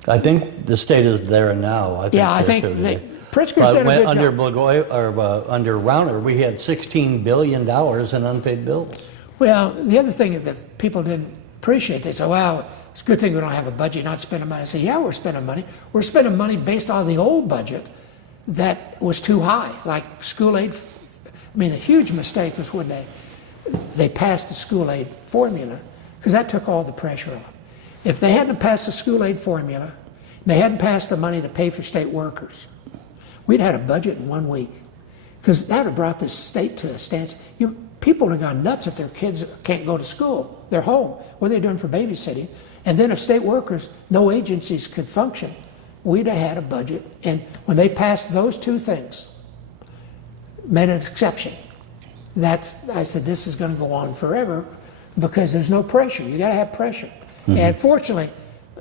I think the state is there now. I think Pritzker's did a good under job. Under Rauner, we had $16 billion in unpaid bills. Well, the other thing that people didn't appreciate, they said, well, it's a good thing we don't have a budget, not spending money. I said, yeah, we're spending money. We're spending money based on the old budget that was too high, like school aid. I mean, a huge mistake was when they passed the school aid formula, because that took all the pressure off. If they hadn't passed the school aid formula, and they hadn't passed the money to pay for state workers, we'd had a budget in 1 week, because that would have brought this state to a stance. People would have gone nuts if their kids can't go to school. They're home. What are they doing for babysitting? And then if state workers, no agencies could function, we'd have had a budget. And when they passed those two things, made an exception. I said, this is going to go on forever because there's no pressure. You got to have pressure. Mm-hmm. And fortunately,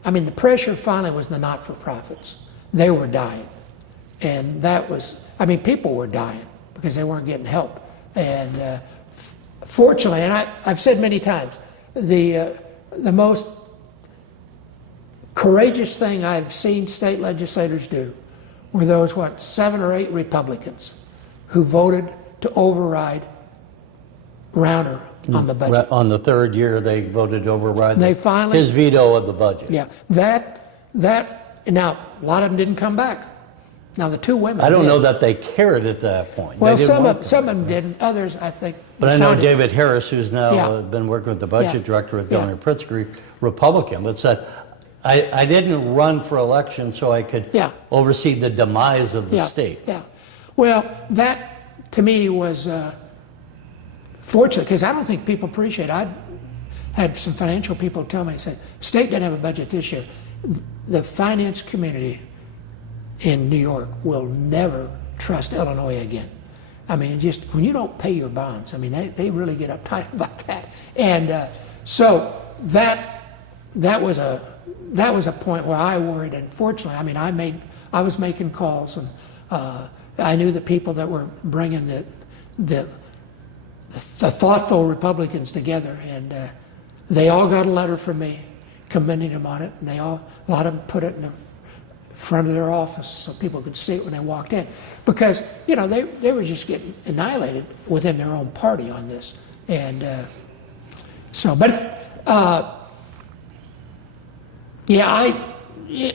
I mean, the pressure finally was the not-for-profits. They were dying. And that was, I mean, people were dying because they weren't getting help. And fortunately, and I've said many times, the most courageous thing I've seen state legislators do were those, 7 or 8 Republicans who voted to override Rauner on the budget. On the third year, they voted to override his veto of the budget. Yeah, now, a lot of them didn't come back. Now, the 2 women I don't know that they cared at that point. Well, some of them didn't. Others, I think, but I know David Harris, who's now been working with the budget director with Governor Pritzker, Republican, but said, I didn't run for election so I could oversee the demise of the state. Yeah. Well, that, to me, was fortunate, because I don't think people appreciate it. I had some financial people tell me, said, state didn't have a budget this year. The finance community in New York will never trust Illinois again. I mean, just when you don't pay your bonds, I mean, they really get uptight about that. And so that was a point where I worried. And fortunately, I mean, I was making calls, and I knew the people that were bringing the thoughtful Republicans together, and they all got a letter from me commending them on it, and a lot of them put it in the front of their office so people could see it when they walked in, because they were just getting annihilated within their own party on this. And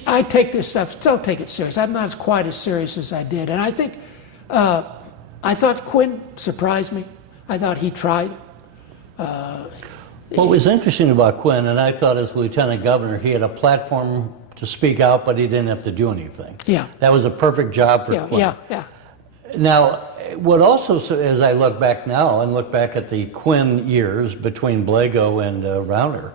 I take this stuff, still take it serious. I'm not quite as serious as I did, and I think I thought Quinn surprised me. I thought he tried. What was interesting about Quinn, and I thought as lieutenant governor, he had a platform to speak out, but he didn't have to do anything. Yeah. That was a perfect job for Quinn. Yeah. Now, what also, as I look back now and look back at the Quinn years between Blago and Rauner,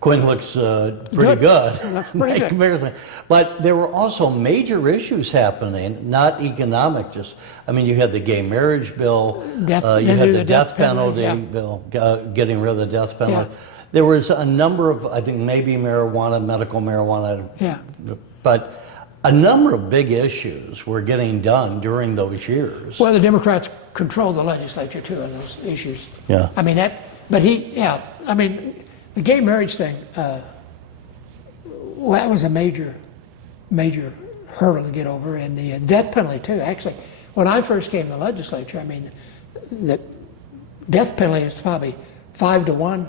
Quinn looks pretty good. Looks pretty by good. comparison. But there were also major issues happening, not economic. Just, I mean, you had the gay marriage bill, you had the death penalty bill, getting rid of the death penalty. Yeah. There was a number of, I think, maybe marijuana, medical marijuana, but a number of big issues were getting done during those years. Well, the Democrats control the legislature too on those issues. Yeah. I mean, I mean, the gay marriage thing, well, that was a major hurdle to get over, and the death penalty too. Actually, when I first came to the legislature, I mean, the death penalty is probably 5-1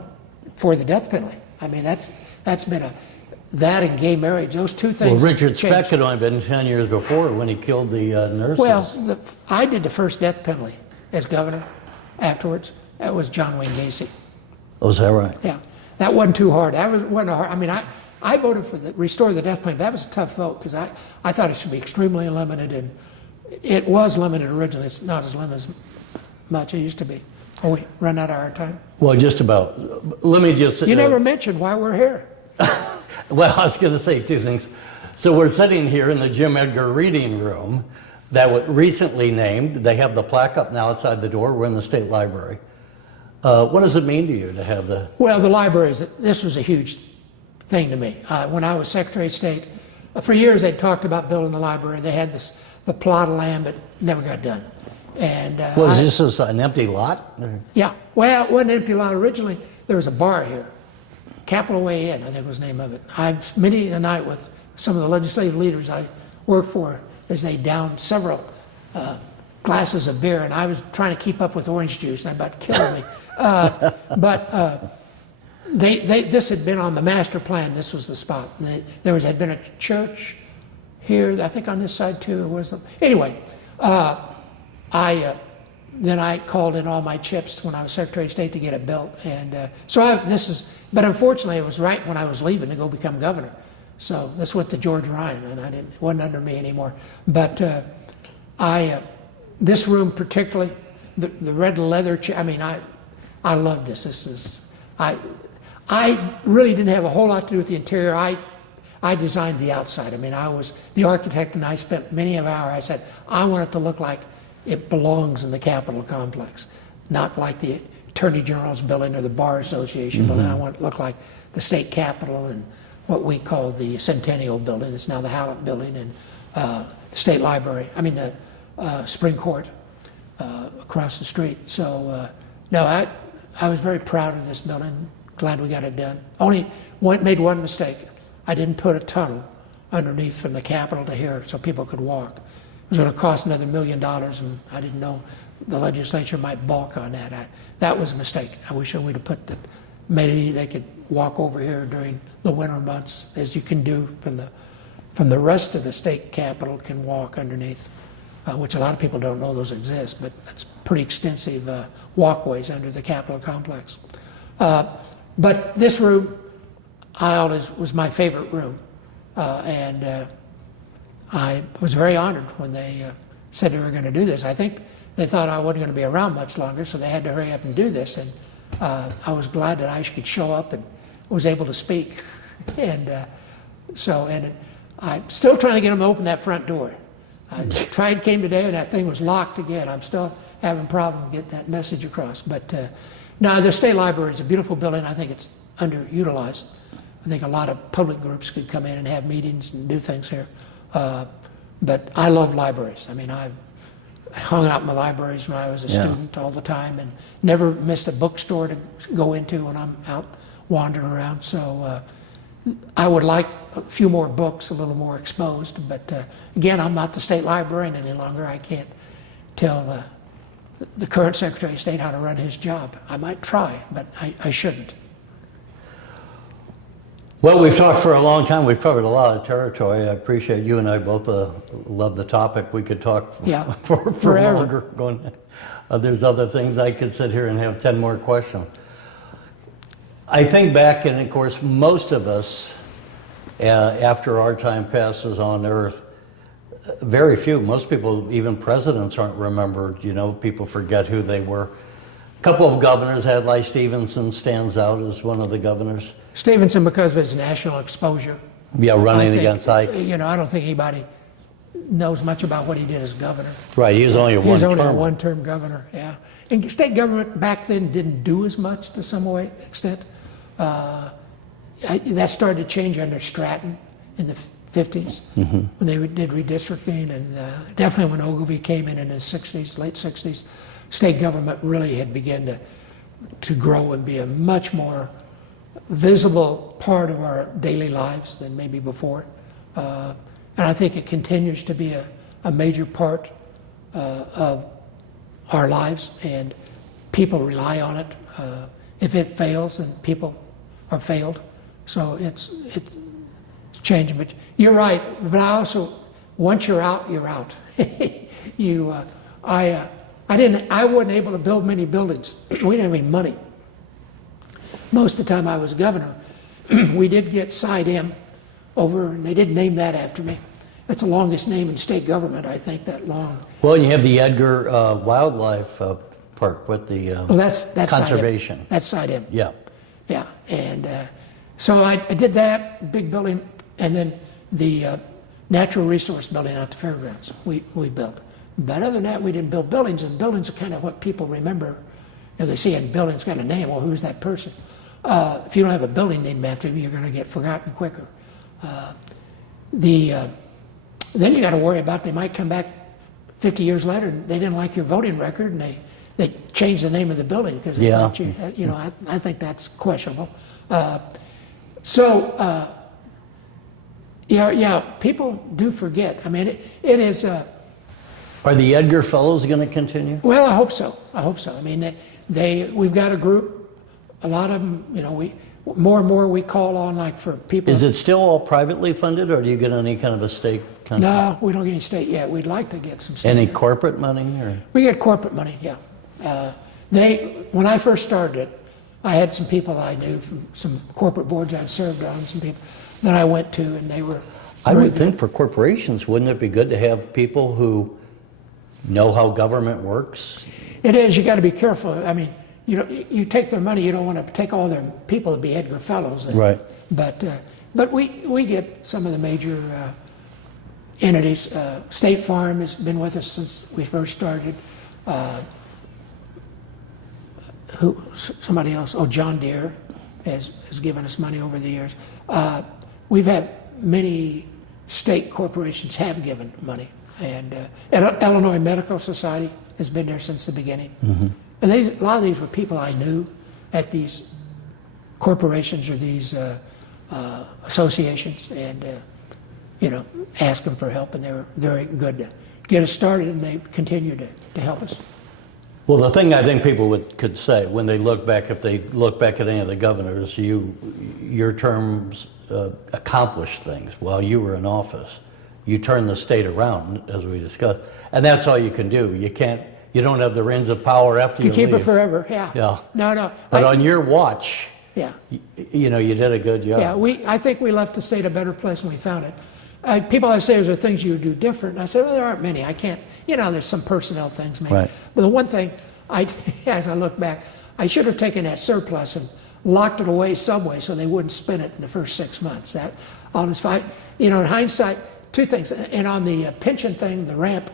for the death penalty. I mean, that's been that and gay marriage, those two things. Well, Richard changed. Speck had only been 10 years before when he killed the nurses. Well, I did the first death penalty as governor afterwards. That was John Wayne Gacy. Oh, is that right? Yeah, that wasn't too hard. Wasn't hard. I mean, I voted for restore the death penalty. That was a tough vote because I thought it should be extremely limited, and it was limited originally. It's not as limited as much it used to be. Oh, we run out of our time? Well, just about. Let me just... You never mentioned why we're here. Well, I was going to say two things. So we're sitting here in the Jim Edgar reading room that was recently named. They have the plaque up now outside the door. We're in the state library. What does it mean to you to have the... Well, the libraries, this was a huge thing to me. When I was Secretary of State, for years they'd talked about building the library. They had the plot of land, but never got done. And Was this an empty lot? Yeah, well, it wasn't an empty lot originally. There was a bar here, Capitol Way Inn, I think was the name of it. Many a night with some of the legislative leaders I worked for, as they downed several glasses of beer, and I was trying to keep up with orange juice, and they about killed me. This had been on the master plan. This was the spot. Had been a church here, I think on this side too. Anyway, then I called in all my chips when I was Secretary of State to get it built, and but unfortunately it was right when I was leaving to go become governor. So this went to George Ryan, and it wasn't under me anymore. But this room particularly, the red leather chair. I mean, I love this. I really didn't have a whole lot to do with the interior. I designed the outside. I mean, I was the architect, and I spent many an hour. I said, I want it to look like it belongs in the Capitol complex, not like the Attorney General's building or the Bar Association building. I want it to look like the state capitol and what we call the Centennial building. It's now the Hallett building, and the State Library. I mean, the Supreme Court across the street. So, no, I was very proud of this building. Glad we got it done. Made one mistake. I didn't put a tunnel underneath from the Capitol to here so people could walk. It was going to cost another $1 million, and I didn't know the legislature might balk on that. That was a mistake. I wish we'd have put that. Maybe they could walk over here during the winter months, as you can do from the rest of the state capitol, can walk underneath, which a lot of people don't know those exist, but that's pretty extensive walkways under the Capitol complex. But this room, was my favorite room, and I was very honored when they said they were going to do this. I think they thought I wasn't going to be around much longer, so they had to hurry up and do this. And I was glad that I could show up and was able to speak. And I'm still trying to get them to open that front door. I came today, and that thing was locked again. I'm still having a problem getting that message across. But no, the State Library is a beautiful building. I think it's underutilized. I think a lot of public groups could come in and have meetings and do things here. But I love libraries. I mean, I hung out in the libraries when I was a student all the time, and never missed a bookstore to go into when I'm out wandering around. So I would like a few more books, a little more exposed. But again, I'm not the state librarian any longer. I can't tell the current Secretary of State how to run his job. I might try, but I shouldn't. Well, we've talked for a long time. We've covered a lot of territory. I appreciate you and I both love the topic. We could talk for longer. There's other things. I could sit here and have 10 more questions. I think back, and of course, most of us, after our time passes on Earth, very few. Most people, even presidents, aren't remembered. You know, people forget who they were. A couple of governors, Adlai Stevenson stands out as one of the governors. Stevenson, because of his national exposure. Yeah, running I think, against Ike. You know, I don't think anybody knows much about what he did as governor. Right, he was only a one-term. He was only a one-term governor, yeah. And state government back then didn't do as much to some extent. That started to change under Stratton in the 50s when they did redistricting, and definitely when Ogilvy came in the 60s, late 60s, state government really had begun to grow and be a much more visible part of our daily lives than maybe before. And I think it continues to be a major part of our lives, and people rely on it. If it fails, then people are failed. So it's changing. But you're right. But I also, once you're out, you're out. I wasn't able to build many buildings. We didn't have any money. Most of the time I was governor, we did get Side M over, and they didn't name that after me. That's the longest name in state government, I think, that long. Well, and you have the Edgar Wildlife Park with the that's conservation. Side M. That's Side M. Yeah. Yeah, and so I did that big building, and then the natural resource building out the fairgrounds we built. But other than that, we didn't build buildings, and buildings are kind of what people remember. You know, they see a building's got a name. Well, who's that person? If you don't have a building named after you, you're going to get forgotten quicker. Then you got to worry about they might come back 50 years later and they didn't like your voting record and they changed the name of the building because they thought you, you know, I think that's questionable. Yeah, people do forget. I mean, it is. Are the Edgar Fellows going to continue? Well, I hope so. I hope so. I mean, we've got a group. A lot of them, you know, more and more we call on, like, for people. Is it still all privately funded, or do you get any kind of a state? No, we don't get any state yet. We'd like to get some state. Any corporate money, or? We get corporate money, yeah. When I first started it, I had some people I knew from some corporate boards I'd served on, some people that I went to, and they were. I would think for corporations, wouldn't it be good to have people who know how government works? It is. You got to be careful. I mean, you know, you take their money. You don't want to take all their people to be Edgar Fellows. Right. But we get some of the major entities. State Farm has been with us since we first started. Somebody else? Oh, John Deere has given us money over the years. We've had many state corporations have given money, and Illinois Medical Society has been there since the beginning. Mm-hmm. And a lot of these were people I knew at these corporations or these associations, and you know, asked them for help, and they were very good to get us started, and they continue to help us. Well, the thing I think people could say when they look back, if they look back at any of the governors, your terms accomplished things while you were in office. You turned the state around, as we discussed, and that's all you can do. You don't have the reins of power after you leave. To keep it forever, yeah. Yeah. No. But on your watch, yeah, you know, you did a good job. Yeah, I think we left the state a better place when we found it. People always say, "Is there things you would do different?" And I said, "Well, there aren't many. I can't. You know, there's some personnel things maybe." Right. But the one thing, as I look back, I should have taken that surplus and locked it away some way so they wouldn't spend it in the first 6 months. That all this fight, you know, in hindsight, two things. And on the pension thing, the ramp,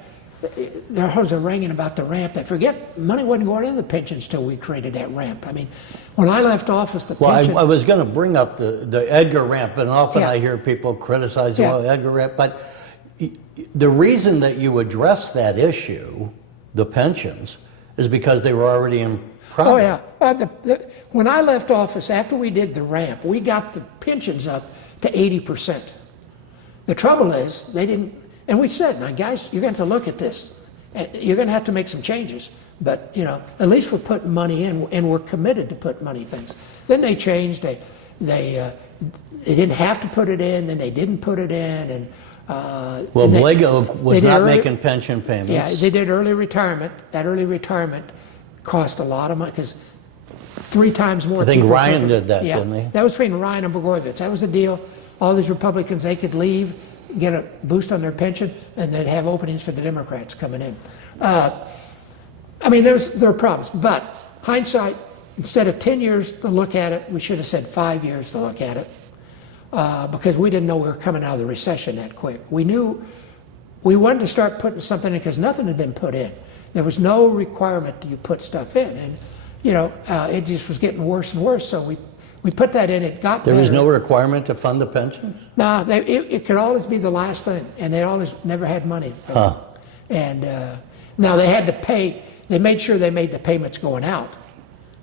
their hoes are ringing about the ramp. They forget money wasn't going into the pensions till we created that ramp. I mean, when I left office, the pension. Well, I was going to bring up the Edgar ramp, and often Yeah. I hear people criticize Yeah. well, Edgar ramp, but the reason that you address that issue, the pensions, is because they were already in problem. Oh yeah. When I left office, after we did the ramp, we got the pensions up to 80%. The trouble is, they didn't, and we said, now guys, you're going to have to look at this. You're going to have to make some changes. But, you know, at least we're putting money in, and we're committed to put money things. Then they changed. They didn't have to put it in, then they didn't put it in. And well, Blego was not making pension payments. Yeah, they did early retirement. That early retirement cost a lot of money, because 3 times more. I think people Ryan took it. did that, Yeah, didn't he? that was between Ryan and Blagojevich. That was the deal. All these Republicans, they could leave get a boost on their pension, and they'd have openings for the Democrats coming in. I mean, there are problems, but hindsight, instead of 10 years to look at it, we should have said 5 years to look at it, because we didn't know we were coming out of the recession that quick. We knew we wanted to start putting something in because nothing had been put in. There was no requirement that you put stuff in, and it just was getting worse and worse. So we put that in. It got There better. was no requirement to fund the pensions? No, it could always be the last thing, and they always never had money for it. And now they had to pay. They made sure they made the payments going out.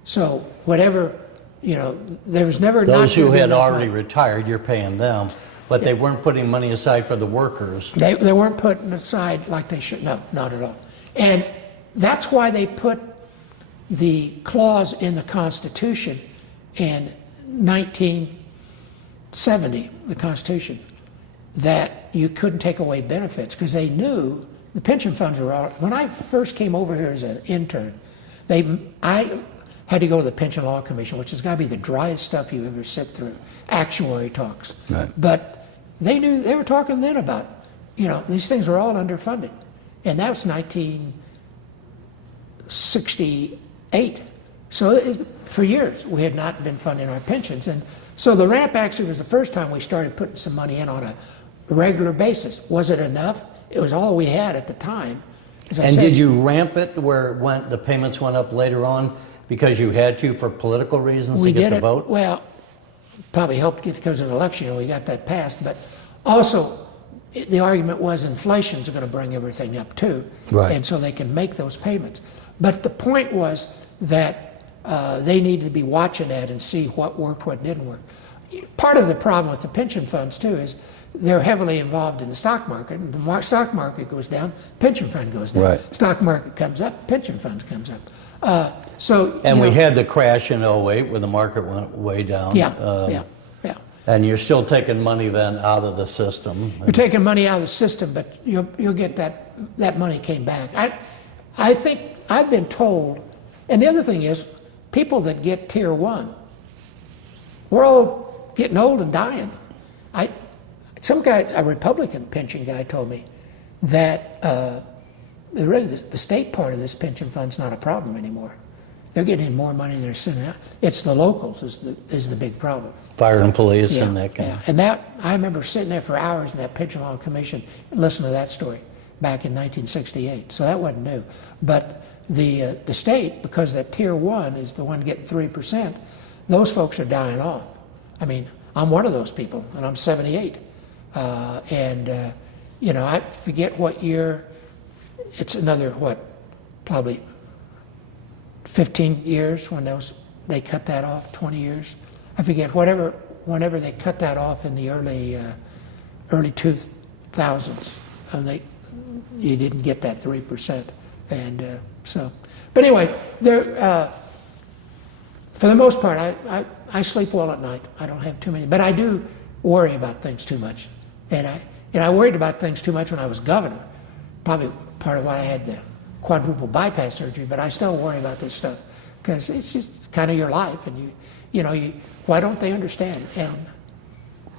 So whatever, there was never Those who had already money. retired, you're paying them, but they weren't putting money aside for the workers. They weren't putting aside like they should. No, not at all. And that's why they put the clause in the Constitution in 1970, the Constitution, that you couldn't take away benefits, because they knew the pension funds were all. When I first came over here as an intern, I had to go to the Pension Law Commission, which has got to be the driest stuff you ever sit through, actuary talks. Right. But they knew, they were talking then about, these things were all underfunded. And that was 1968. So for years, we had not been funding our pensions. And so the ramp actually was the first time we started putting some money in on a regular basis. Was it enough? It was all we had at the time. And did you ramp it where the payments went up later on because you had to for political reasons to get the vote? Well, probably helped get because of the election, we got that passed. But also, the argument was inflation's going to bring everything up too. Right. And so they can make those payments. But the point was that they needed to be watching that and see what worked, what didn't work. Part of the problem with the pension funds too is they're heavily involved in the stock market. And the stock market goes down, pension fund goes down. Right. Stock market comes up, pension fund comes up. And we had the crash in 08 where the market went way down. Yeah. And you're still taking money then out of the system. You're taking money out of the system, but you'll get that money came back. I think I've been told, and the other thing is, people that get tier 1, we're all getting old and dying. Some guy, a Republican pension guy, told me that really the state part of this pension fund's not a problem anymore. They're getting more money than they're sending out. It's the locals is the big problem. Fire and police and that kind of. And that, I remember sitting there for hours in that pension law commission and listening to that story back in 1968. So that wasn't new. But the state, because that tier 1 is the one getting 3%, those folks are dying off. I mean, I'm one of those people, and I'm 78. I forget what year. It's another, probably 15 years when they cut that off, 20 years. I forget, whenever they cut that off in the early 2000s, and you didn't get that 3%. And but anyway, for the most part, I sleep well at night. I don't have too many, but I do worry about things too much. And I worried about things too much when I was governor. Probably part of why I had the quadruple bypass surgery, but I still worry about this stuff because it's just kind of your life, and why don't they understand? And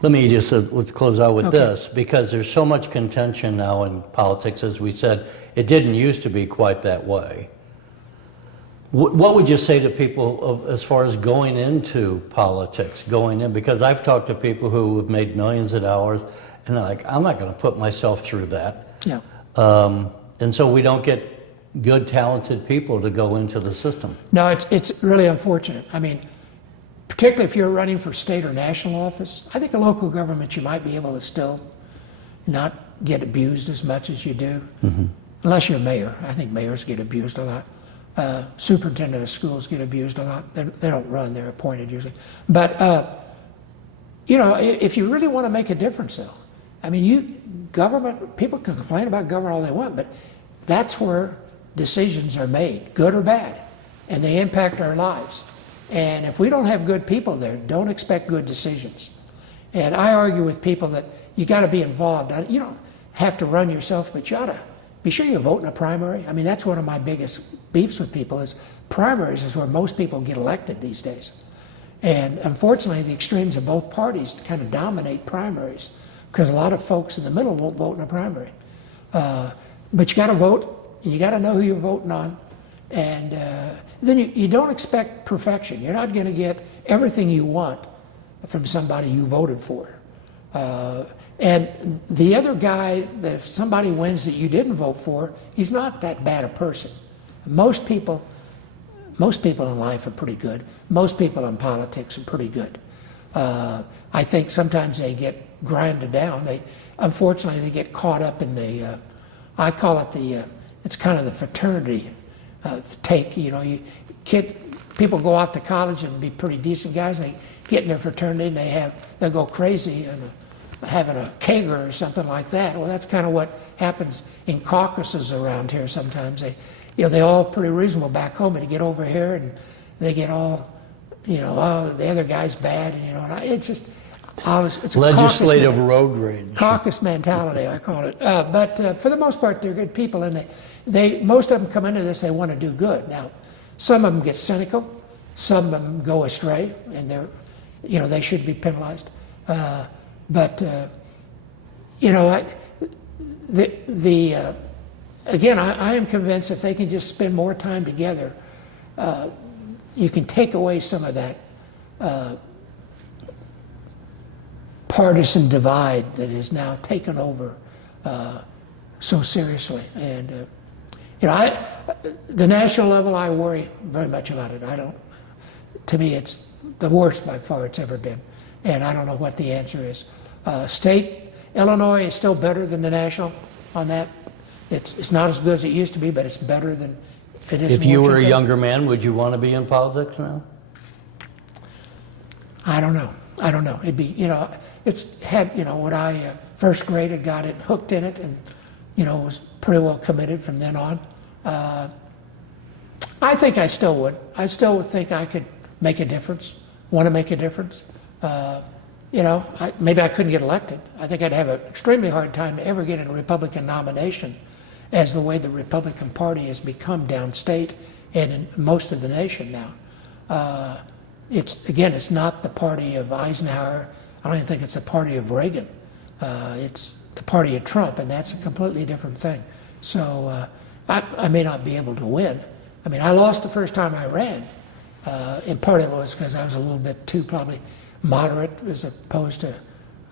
Let me just, let's close out with this, because there's so much contention now in politics, as we said. It didn't used to be quite that way. What would you say to people as far as going into politics, because I've talked to people who have made millions of dollars, and they're like, I'm not going to put myself through that. Yeah. And so we don't get good, talented people to go into the system. No, it's really unfortunate. I mean, particularly if you're running for state or national office, I think the local government, you might be able to still not get abused as much as you do, unless you're mayor. I think mayors get abused a lot. Superintendent of schools get abused a lot. They don't run, they're appointed usually. But, if you really want to make a difference, though, I mean, people can complain about government all they want, but that's where decisions are made, good or bad, and they impact our lives. And if we don't have good people there, don't expect good decisions. And I argue with people that you got to be involved. You don't have to run yourself, but you ought to be sure you vote in a primary. I mean, that's one of my biggest beefs with people is primaries is where most people get elected these days. And unfortunately, the extremes of both parties kind of dominate primaries. because a lot of folks in the middle won't vote in a primary. But you got to vote, and you got to know who you're voting on, and then you don't expect perfection. You're not going to get everything you want from somebody you voted for. And the other guy, that if somebody wins that you didn't vote for, he's not that bad a person. Most people in life are pretty good. Most people in politics are pretty good. I think sometimes they get grinded down. Unfortunately, they get caught up in the, I call it it's kind of the fraternity take. You know, people go off to college and be pretty decent guys, and they get in their fraternity and they'll go crazy and having a kegger or something like that. Well, that's kind of what happens in caucuses around here sometimes. They're all pretty reasonable back home, and they get over here and they get all, oh, the other guy's bad, and it's just, it's a legislative road rage. Caucus mentality, I call it. But for the most part, they're good people, and most of them come into this, they want to do good. Now, some of them get cynical, some of them go astray, and they should be penalized. Again, I am convinced if they can just spend more time together, you can take away some of that partisan divide that is now taken over so seriously. And the national level, I worry very much about it. To me, it's the worst by far it's ever been, and I don't know what the answer is. State, Illinois is still better than the national on that. It's not as good as it used to be, but it's better than it is. If you were a younger man, would you want to be in politics now? I don't know. It'd be, it's had, when I first grade, I got it hooked in it, and, was pretty well committed from then on. I think I still would. I still would think I could make a difference, want to make a difference. Maybe I couldn't get elected. I think I'd have an extremely hard time to ever get a Republican nomination, as the way the Republican Party has become downstate and in most of the nation now. It's not the party of Eisenhower. I don't even think it's the party of Reagan. It's the party of Trump, and that's a completely different thing. So I may not be able to win. I mean, I lost the first time I ran, and part of it was because I was a little bit too probably moderate as opposed to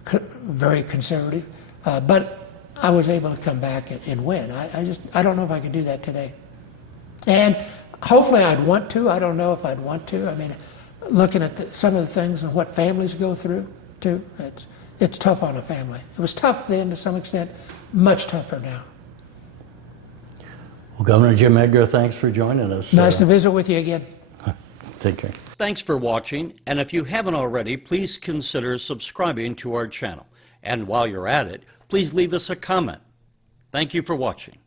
very conservative. But I was able to come back and win. I don't know if I could do that today. And hopefully I'd want to. I don't know if I'd want to. I mean, looking at some of the things and what families go through, too, it's tough on a family. It was tough then to some extent, much tougher now. Well, Governor Jim Edgar, thanks for joining us. Nice to visit with you again. Take care. Thanks for watching, and if you haven't already, please consider subscribing to our channel. And while you're at it, please leave us a comment. Thank you for watching.